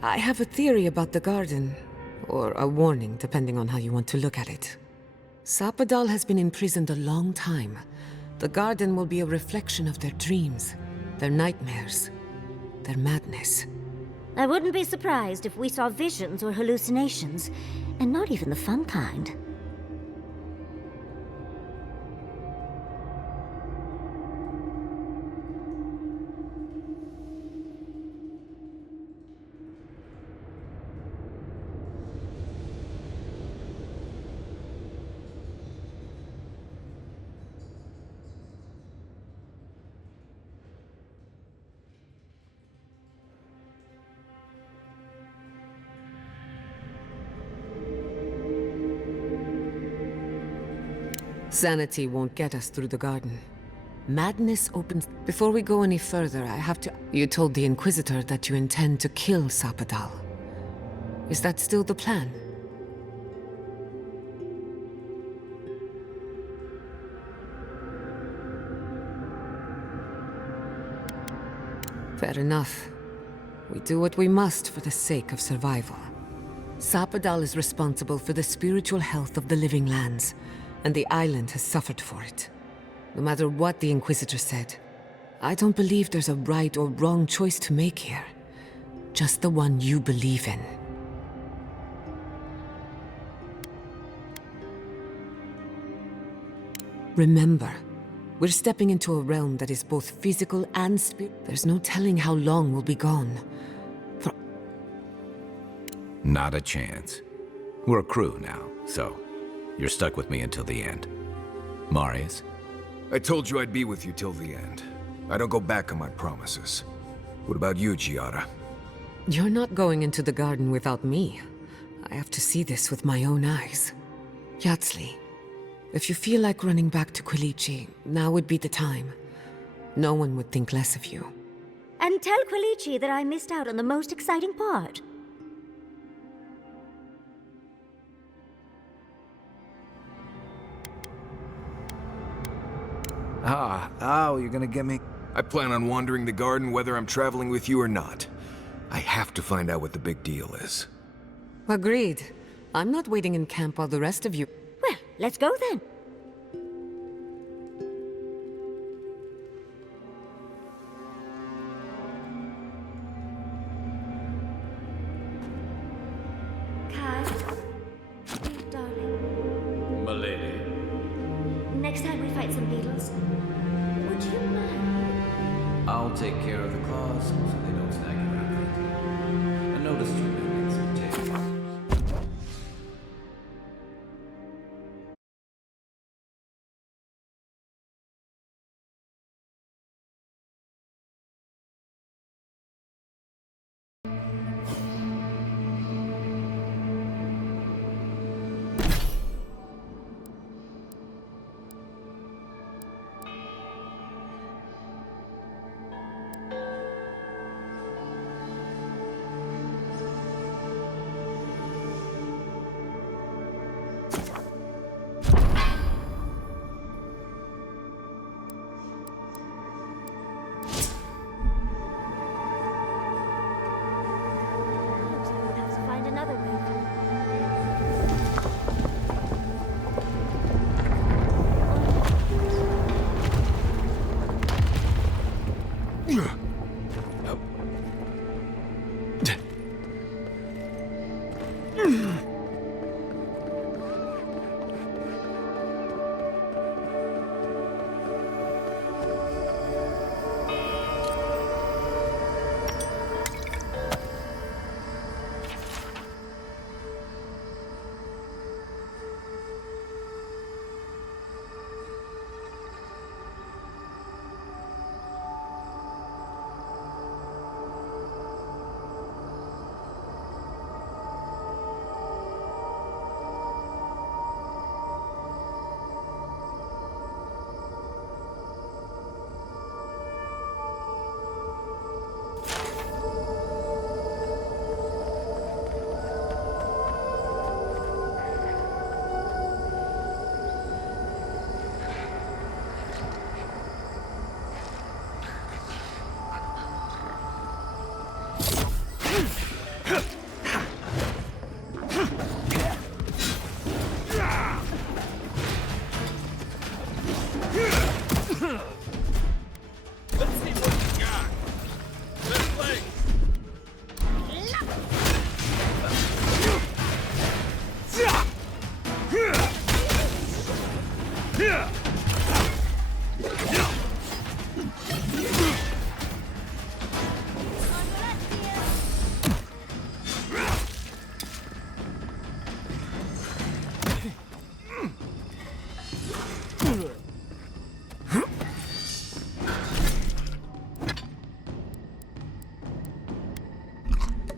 I have a theory about the garden, or a warning, depending on how you want to look at it. Sapadal has been imprisoned a long time. The garden will be a reflection of their dreams, their nightmares, their madness. I wouldn't be surprised if we saw visions or hallucinations, and not even the fun kind. Sanity won't get us through the garden. Madness opens... Before we go any further, I have to... You told the Inquisitor that you intend to kill Sapadal. Is that still the plan? Fair enough. We do what we must for the sake of survival. Sapadal is responsible for the spiritual health of the living lands, and the island has suffered for it. No matter what the Inquisitor said, I don't believe there's a right or wrong choice to make here. Just the one you believe in. Remember, we're stepping into a realm that is both physical and spiritual. There's no telling how long we'll be gone. Not a chance. We're a crew now, so you're stuck with me until the end. Marius? I told you I'd be with you till the end. I don't go back on my promises. What about you, Giada? You're not going into the garden without me. I have to see this with my own eyes. Yatsli, if you feel like running back to Quilici, now would be the time. No one would think less of you. And tell Quilici that I missed out on the most exciting part. You're gonna get me? I plan on wandering the garden whether I'm traveling with you or not. I have to find out what the big deal is. Agreed. I'm not waiting in camp while the rest of you... Well, let's go then. Kai, sweet darling. Milady. Next time we fight some beetles, would you mind? I'll take care of the claws so they don't snag around. I noticed you made some tails.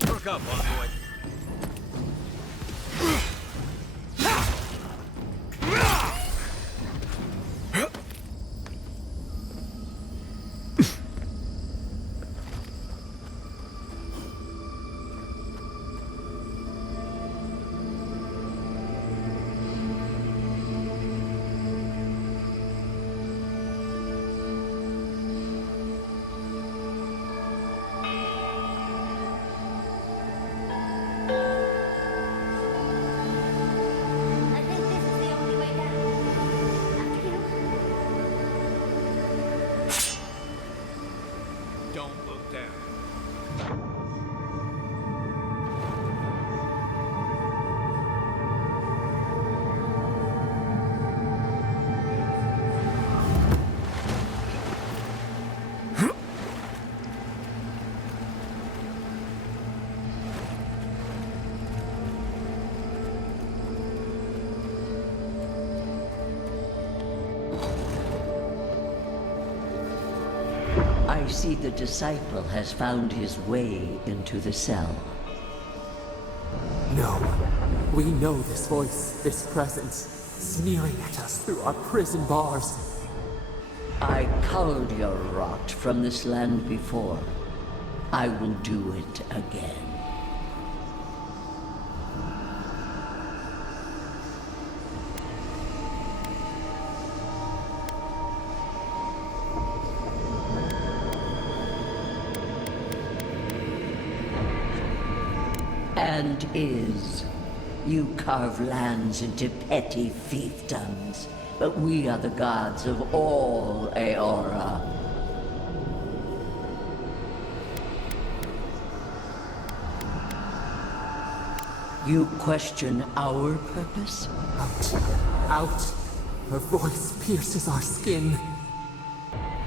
Perk up, boy. I think this is the only way down. After you. Don't look down. I see the disciple has found his way into the cell. No. We know this voice, this presence, sneering at us through our prison bars. I culled your rot from this land before. I will do it again. And is. You carve lands into petty fiefdoms, but we are the gods of all Aora. You question our purpose? Out. Her voice pierces our skin.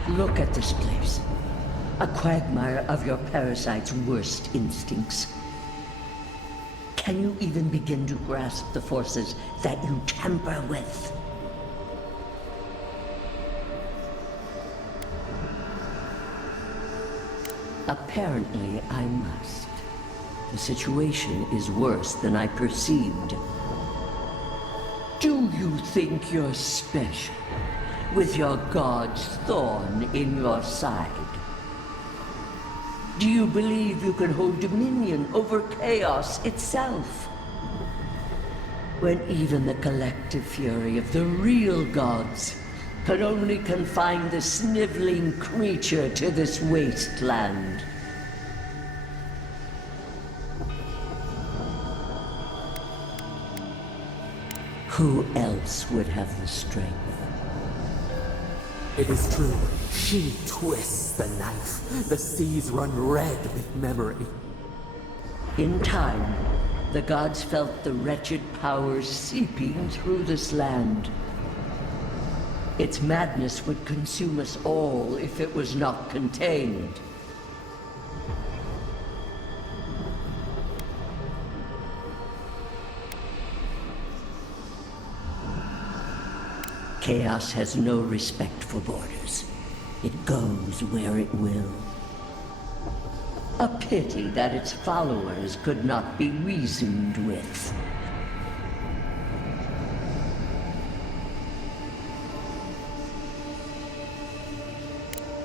Look at this place. A quagmire of your parasite's worst instincts. Can you even begin to grasp the forces that you tamper with? Apparently, I must. The situation is worse than I perceived. Do you think you're special, with your god's thorn in your side? Do you believe you can hold dominion over chaos itself? When even the collective fury of the real gods can only confine the sniveling creature to this wasteland. Who else would have the strength? It is true. She twists the knife. The seas run red with memory. In time, the gods felt the wretched powers seeping through this land. Its madness would consume us all if it was not contained. Chaos has no respect for borders. It goes where it will. A pity that its followers could not be reasoned with.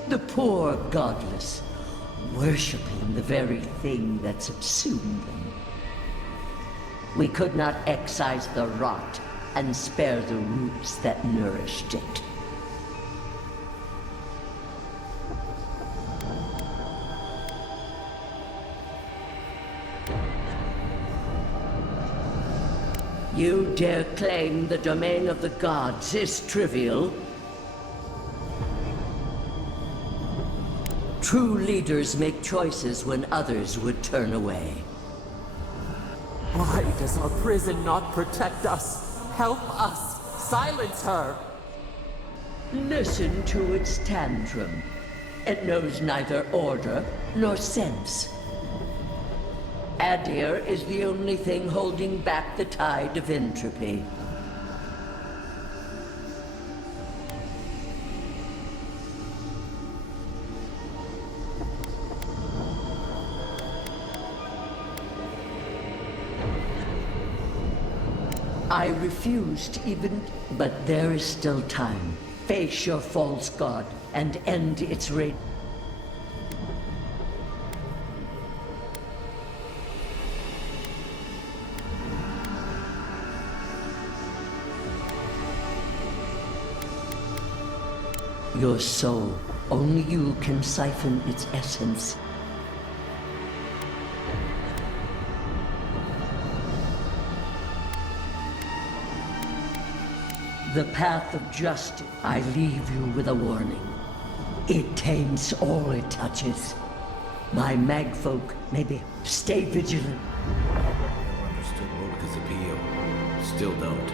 The poor godless, worshipping the very thing that subsumed them. We could not excise the rot and spare the roots that nourished it. You dare claim the domain of the gods is trivial? True leaders make choices when others would turn away. Why does our prison not protect us? Help us! Silence her! Listen to its tantrum. It knows neither order nor sense. Adir is the only thing holding back the tide of entropy. I refused even, but there is still time. Face your false god and end its reign. Your soul, only you can siphon its essence. The path of justice, I leave you with a warning. It taints all it touches. My magfolk, maybe. Stay vigilant. Understood Mordecai's appeal. Still don't.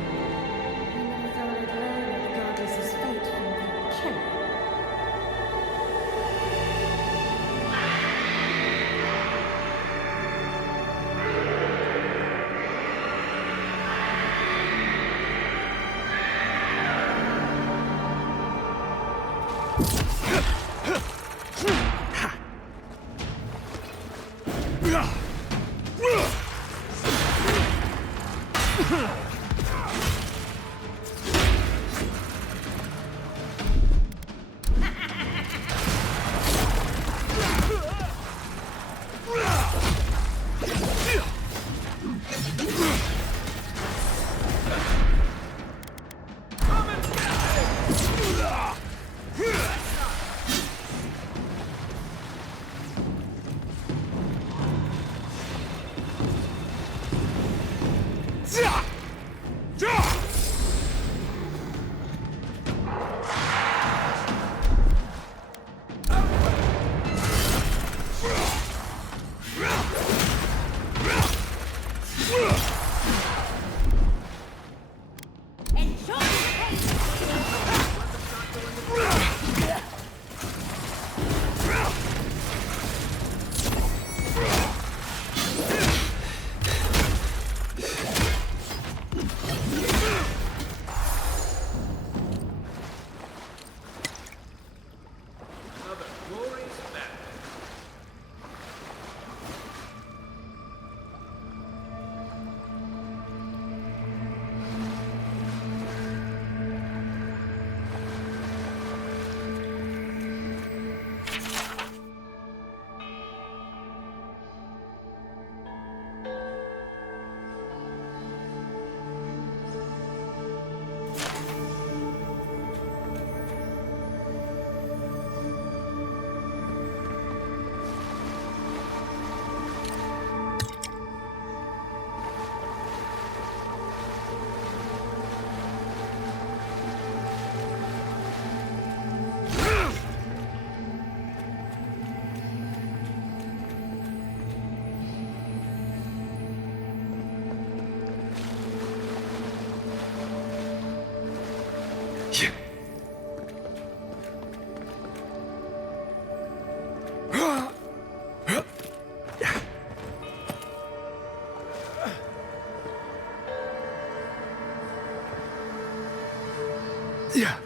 Yeah.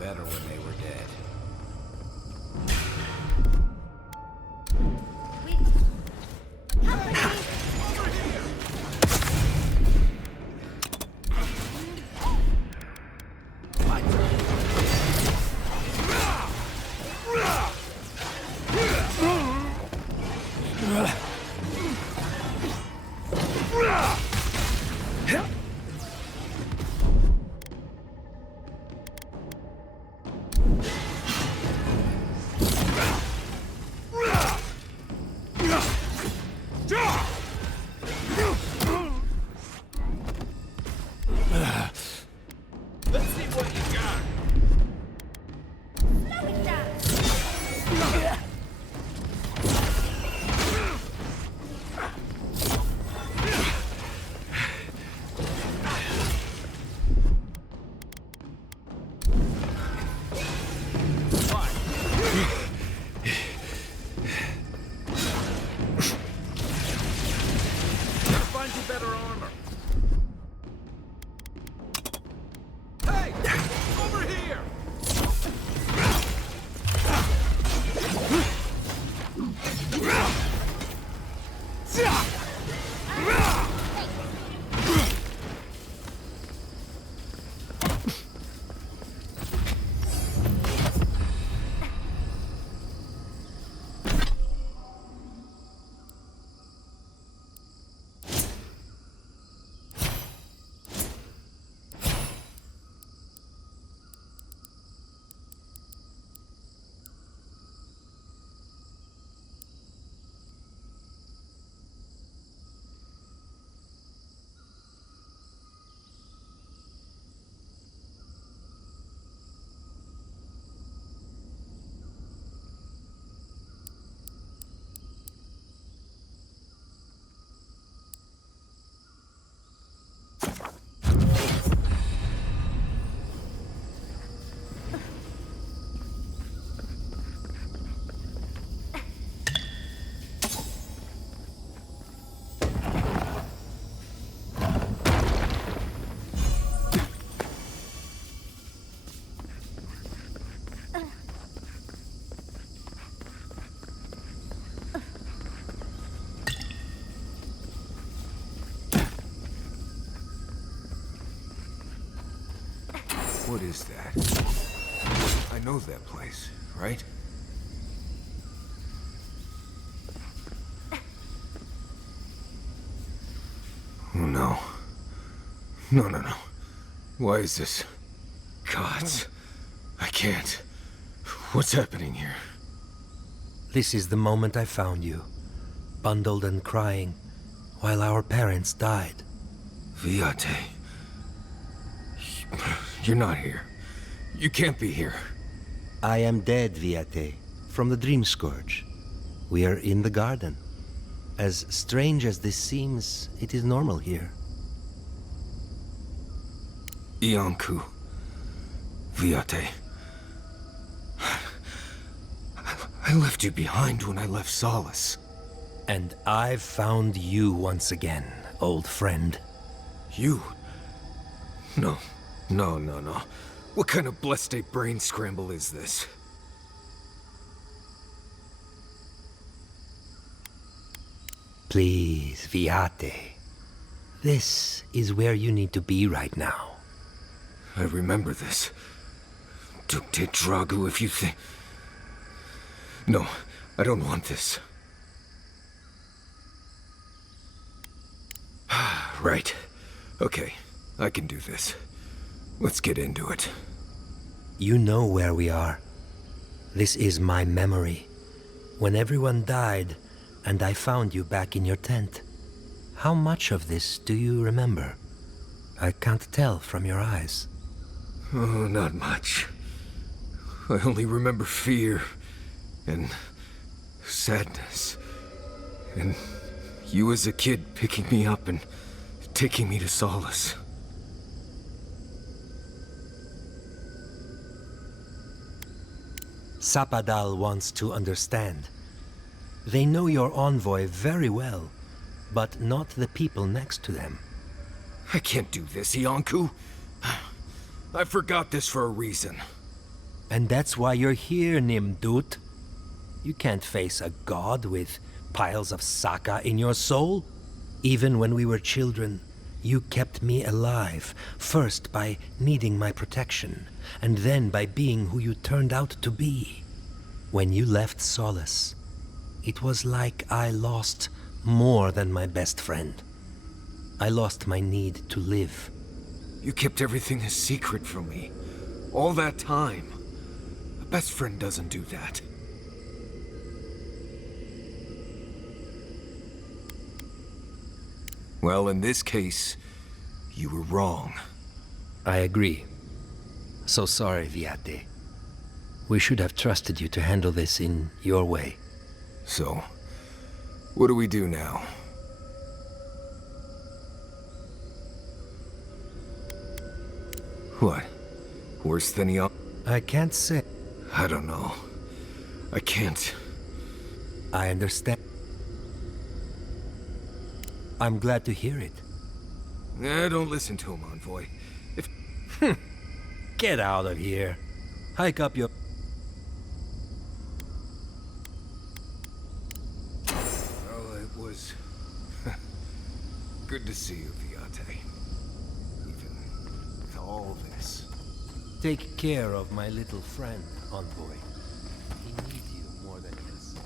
Better when they were dead. What is that? I know that place, right? Oh no. No. Why is this? Gods. I can't. What's happening here? This is the moment I found you, bundled and crying, while our parents died. Viate. You're not here. You can't be here. I am dead, Viate, from the Dream Scourge. We are in the garden. As strange as this seems, it is normal here. Iancu. Viate. I left you behind when I left Solace. And I've found you once again, old friend. You? No. What kind of blessed state brain scramble is this? Please, Viate. This is where you need to be right now. I remember this. Duke de Dragu, if you think... No, I don't want this. Right. Okay, I can do this. Let's get into it. You know where we are. This is my memory. When everyone died, and I found you back in your tent. How much of this do you remember? I can't tell from your eyes. Oh, not much. I only remember fear, and sadness, and you as a kid picking me up and taking me to Solace. Sapadal wants to understand. They know your envoy very well, but not the people next to them. I can't do this, Iancu. I forgot this for a reason. And that's why you're here, Nimdut. You can't face a god with piles of Saka in your soul. Even when we were children, you kept me alive, first by needing my protection, and then by being who you turned out to be. When you left Solace, it was like I lost more than my best friend. I lost my need to live. You kept everything a secret from me. All that time. A best friend doesn't do that. Well, in this case, you were wrong. I agree. So sorry, Viate. We should have trusted you to handle this in your way. So, what do we do now? What? Worse than Ian? I can't say. I don't know. I can't. I understand. I'm glad to hear it. Don't listen to him, Envoy. If... Get out of here. Hike up your... Well, it was... good to see you, Viate. Even with all this. Take care of my little friend, Envoy. He needs you more than he'll say.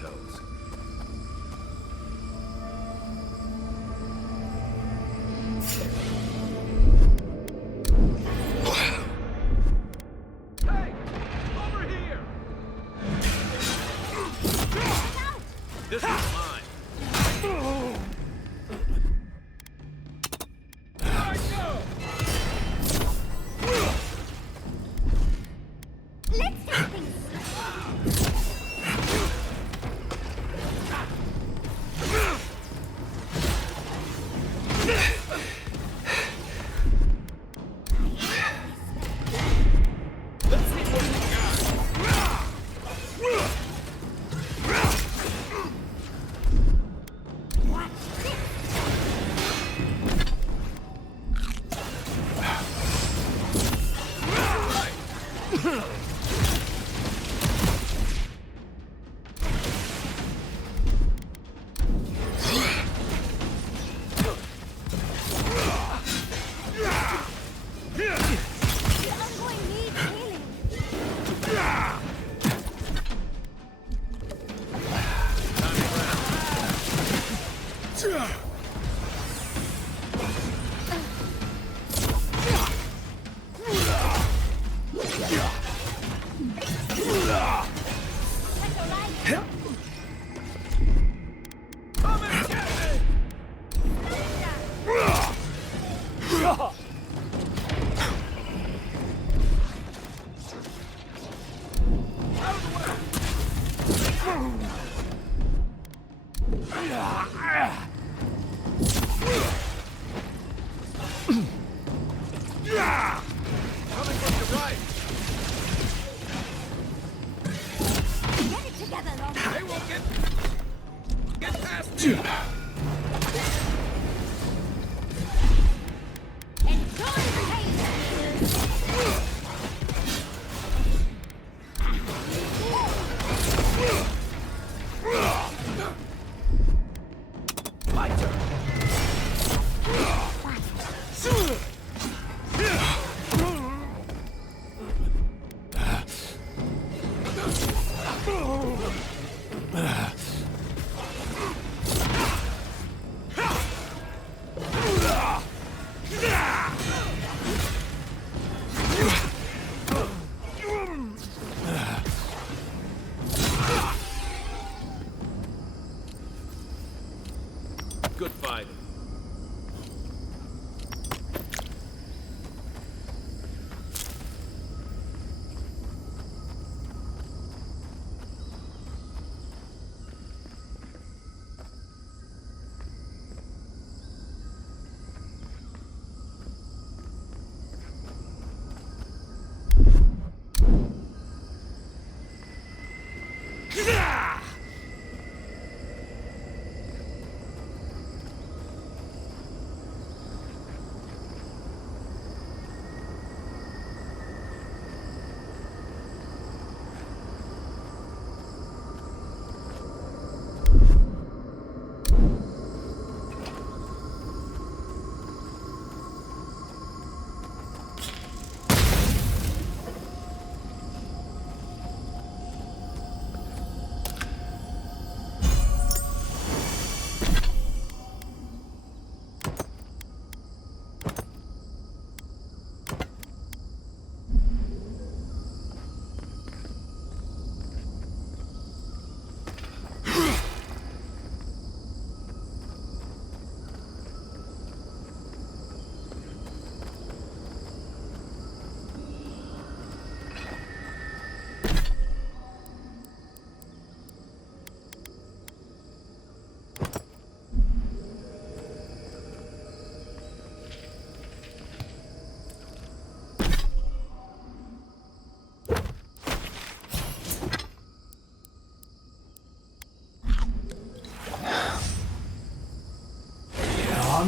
toes. Hey! Over here! This is mine. Coming from your right! Get it together, Logan. They won't get past you! Enjoy the pain! My turn! Good fight.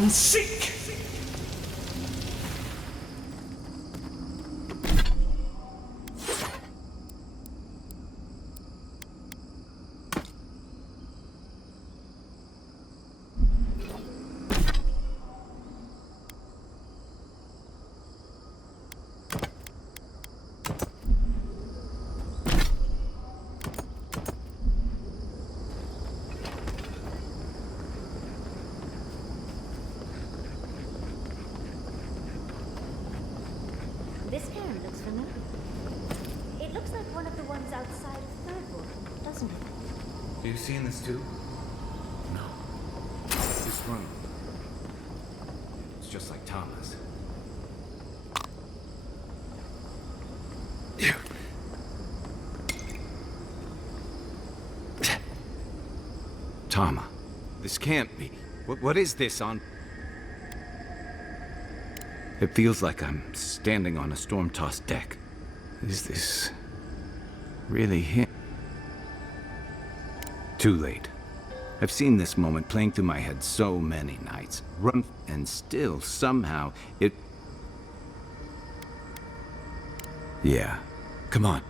Seek! you seeing this too? No. This room. It's just like Thomas. Tama, this can't be. What is this on? It feels like I'm standing on a storm-tossed deck. Is this really him? Too late. I've seen this moment playing through my head so many nights. Run, and still, somehow, it... Yeah. Come on.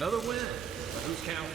Another win. But who's counting?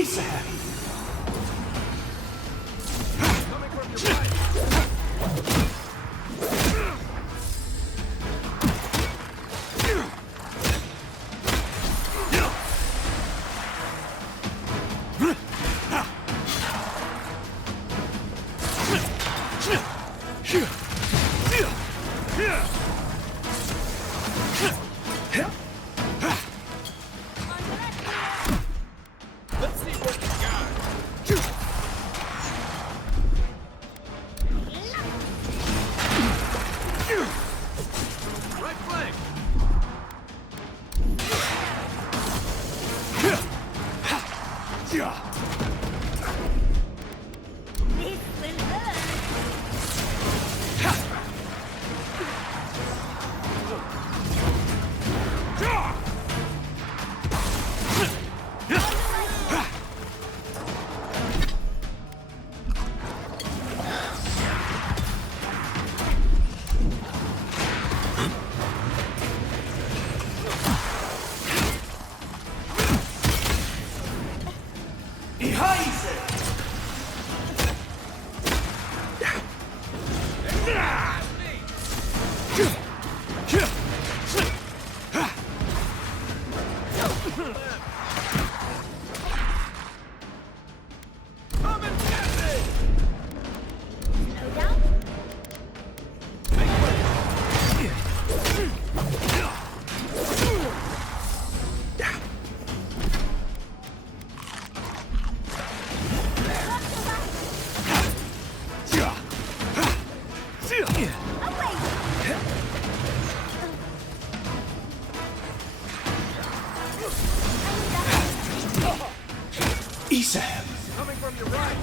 Isahel! Coming from your right! Let's see what you got. Right flank. Isahel! Coming from your right.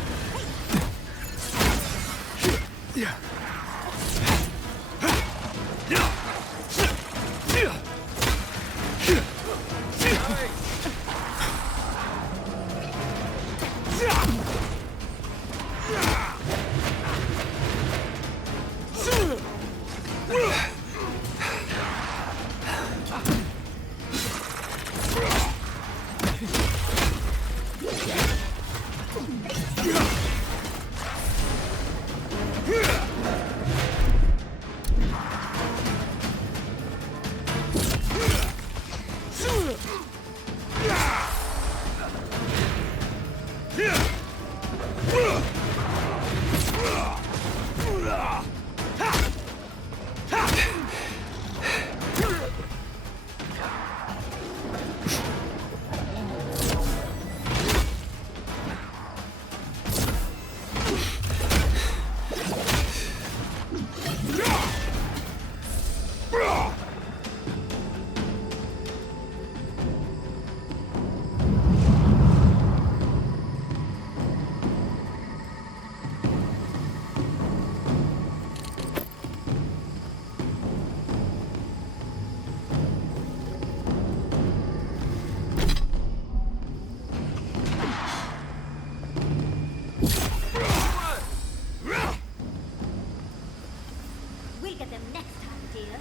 We'll get them next time, dear.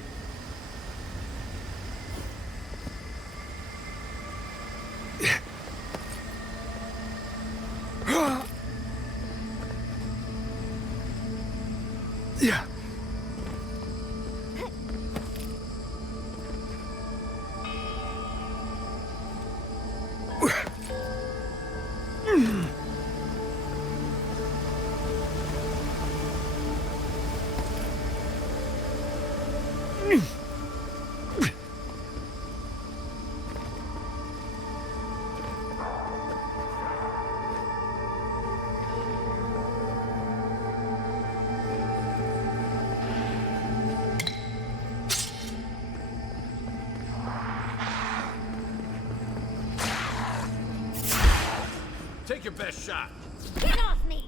Yeah. Take your best shot. Get off me!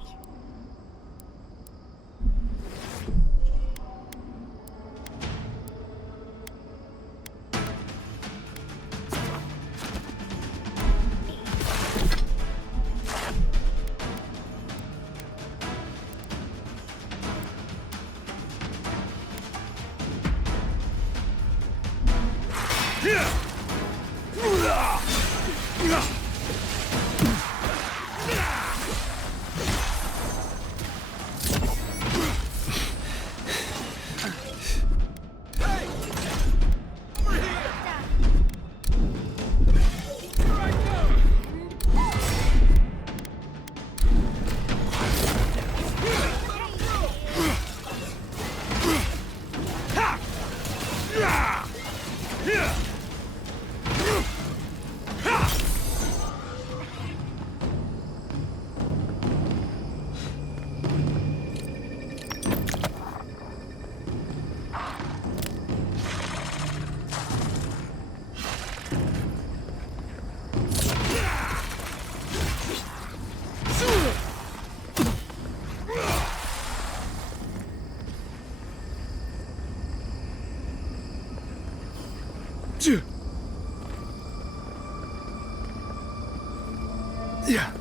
Yeah.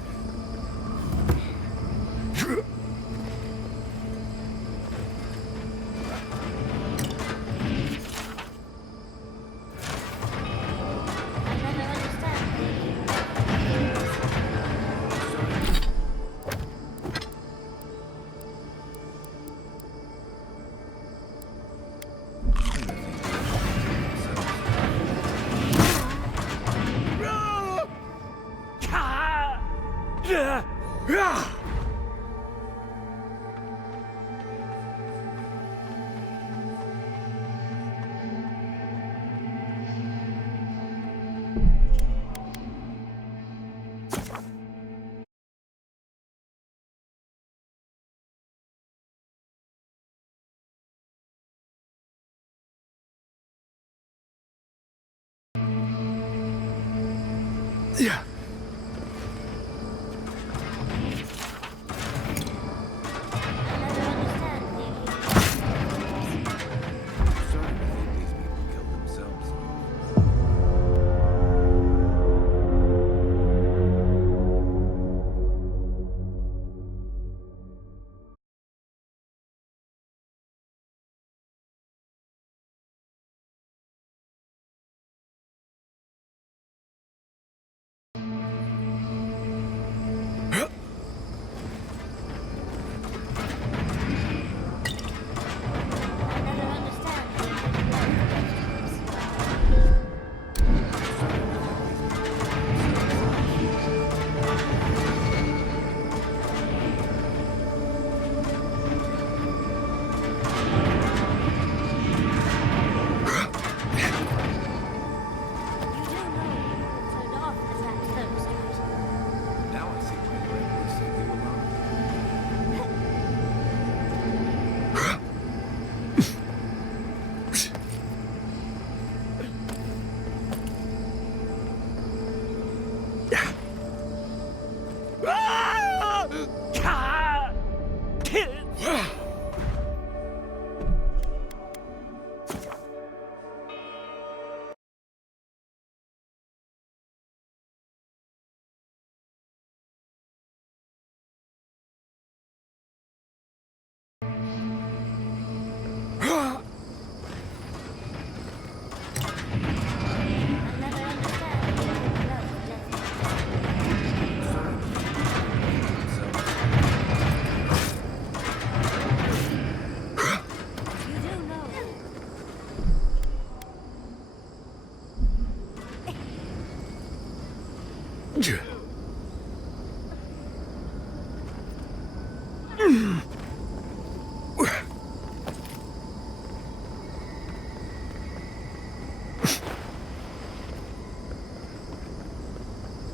Yeah.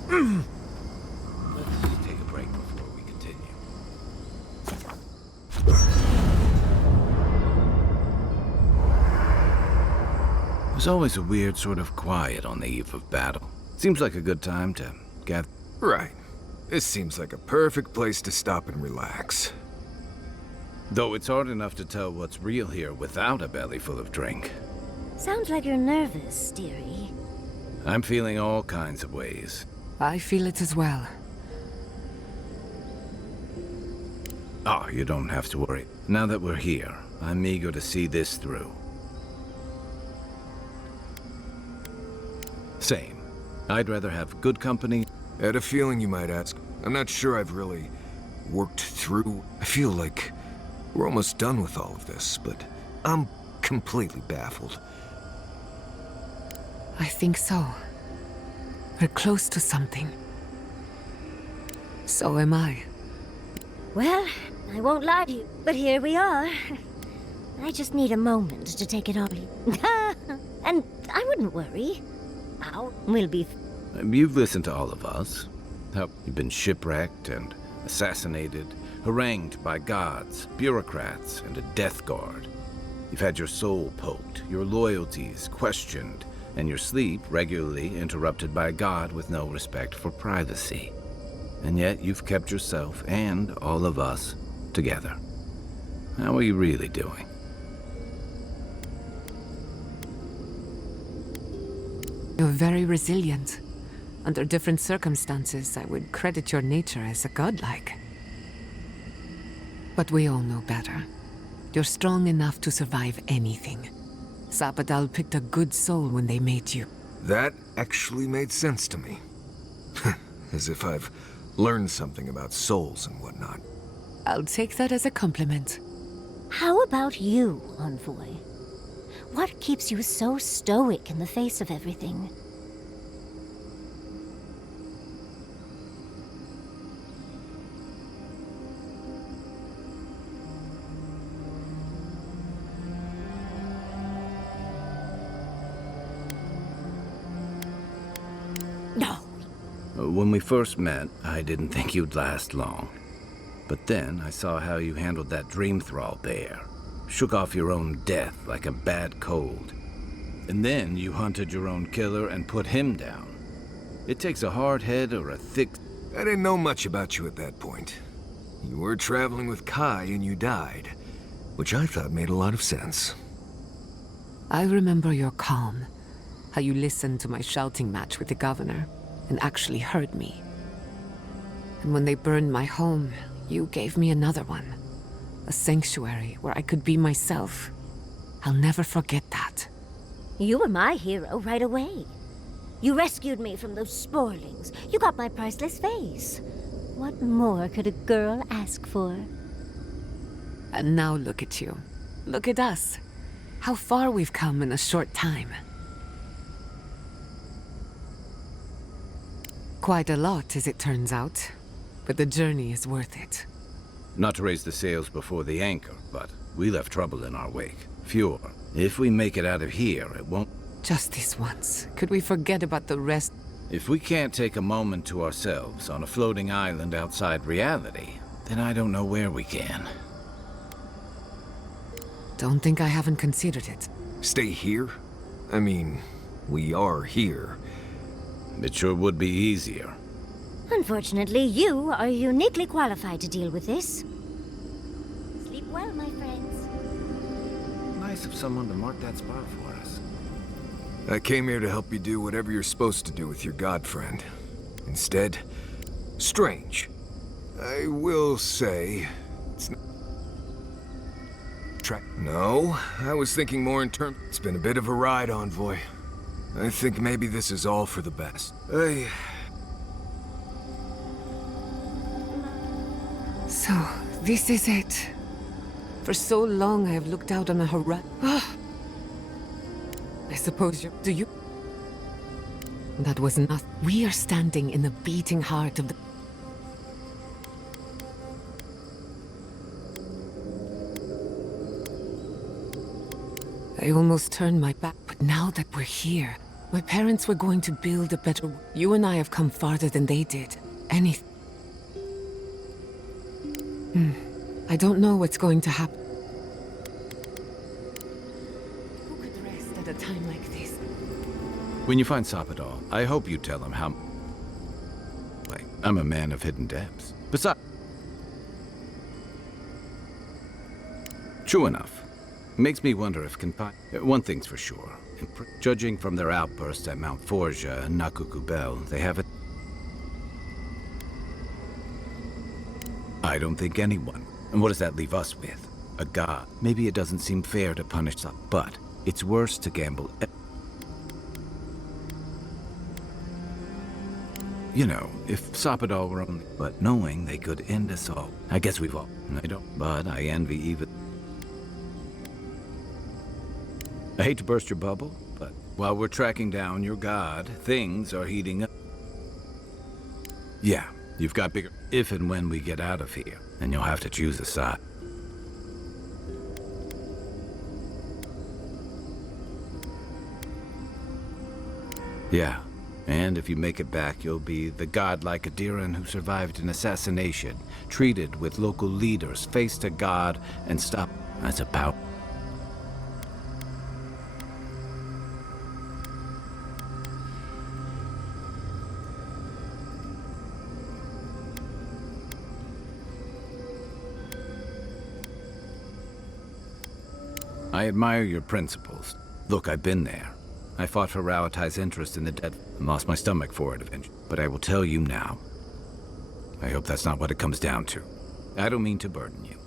Let's take a break before we continue. There's always a weird sort of quiet on the eve of battle. Seems like a good time to gather. Right. This seems like a perfect place to stop and relax. Though it's hard enough to tell what's real here without a belly full of drink. Sounds like you're nervous, dearie. I'm feeling all kinds of ways. I feel it as well. Oh, you don't have to worry. Now that we're here, I'm eager to see this through. Same. I'd rather have good company. I had a feeling you might ask. I'm not sure I've really worked through. I feel like we're almost done with all of this, but I'm completely baffled. I think so. We're close to something. So am I. Well, I won't lie to you, but here we are. I just need a moment to take it all in. And I wouldn't worry. We'll be... You've listened to all of us. How you've been shipwrecked and assassinated, harangued by gods, bureaucrats, and a death guard. You've had your soul poked, your loyalties questioned, and your sleep regularly interrupted by a god with no respect for privacy. And yet you've kept yourself and all of us together. How are you really doing? You're very resilient. Under different circumstances, I would credit your nature as a godlike. But we all know better. You're strong enough to survive anything. Zapadal picked a good soul when they made you. That actually made sense to me. As if I've learned something about souls and whatnot. I'll take that as a compliment. How about you, Envoy? What keeps you so stoic in the face of everything? No. When we first met, I didn't think you'd last long. But then I saw how you handled that dream thrall bear. Shook off your own death like a bad cold. And then you hunted your own killer and put him down. It takes a hard head or a thick... I didn't know much about you at that point. You were traveling with Kai and you died, which I thought made a lot of sense. I remember your calm. How you listened to my shouting match with the governor and actually heard me. And when they burned my home, you gave me another one. A sanctuary where I could be myself. I'll never forget that. You were my hero right away. You rescued me from those sporlings. You got my priceless vase. What more could a girl ask for? And now look at you. Look at us. How far we've come in a short time. Quite a lot, as it turns out. But the journey is worth it. Not to raise the sails before the anchor, but we left trouble in our wake. Fjord. If we make it out of here, it won't... Just this once. Could we forget about the rest? If we can't take a moment to ourselves on a floating island outside reality, then I don't know where we can. Don't think I haven't considered it. Stay here? I mean, we are here. It sure would be easier. Unfortunately, you are uniquely qualified to deal with this. Sleep well, my friends. Nice of someone to mark that spot for us. I came here to help you do whatever you're supposed to do with your god friend. Instead, strange. I will say, it's not... No, I was thinking more in terms... It's been a bit of a ride, Envoy. I think maybe this is all for the best. So, this is it. For so long I have looked out on a horizon. I suppose do you? That was nothing. We are standing in the beating heart of the... I almost turned my back, but now that we're here, my parents were going to build a better... You and I have come farther than they did. Anything. I don't know what's going to happen. Who could rest at a time like this? When you find Zapadal, I hope you tell him how... I'm a man of hidden depths. Besides... True enough. Makes me wonder if one thing's for sure. Judging from their outbursts at Mount Forja and Nakukubel, they haven't... I don't think anyone. And what does that leave us with? A god. Maybe it doesn't seem fair to punish them, but it's worse to gamble. You know, if Zapadal were only... But knowing they could end us all. I guess we've all... I don't... But I envy even... I hate to burst your bubble, but while we're tracking down your god, things are heating up. Yeah, you've got bigger... If and when we get out of here, then you'll have to choose a side. Yeah, and if you make it back, you'll be the godlike Adiran who survived an assassination, treated with local leaders, faced a god, and stopped. That's a power. I admire your principles. Look, I've been there. I fought for Rauatai's interest in the dead. lost my stomach for it eventually. But I will tell you now. I hope that's not what it comes down to. I don't mean to burden you.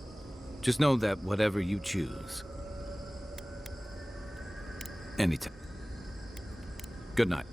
Just know that whatever you choose... Anytime. Good night.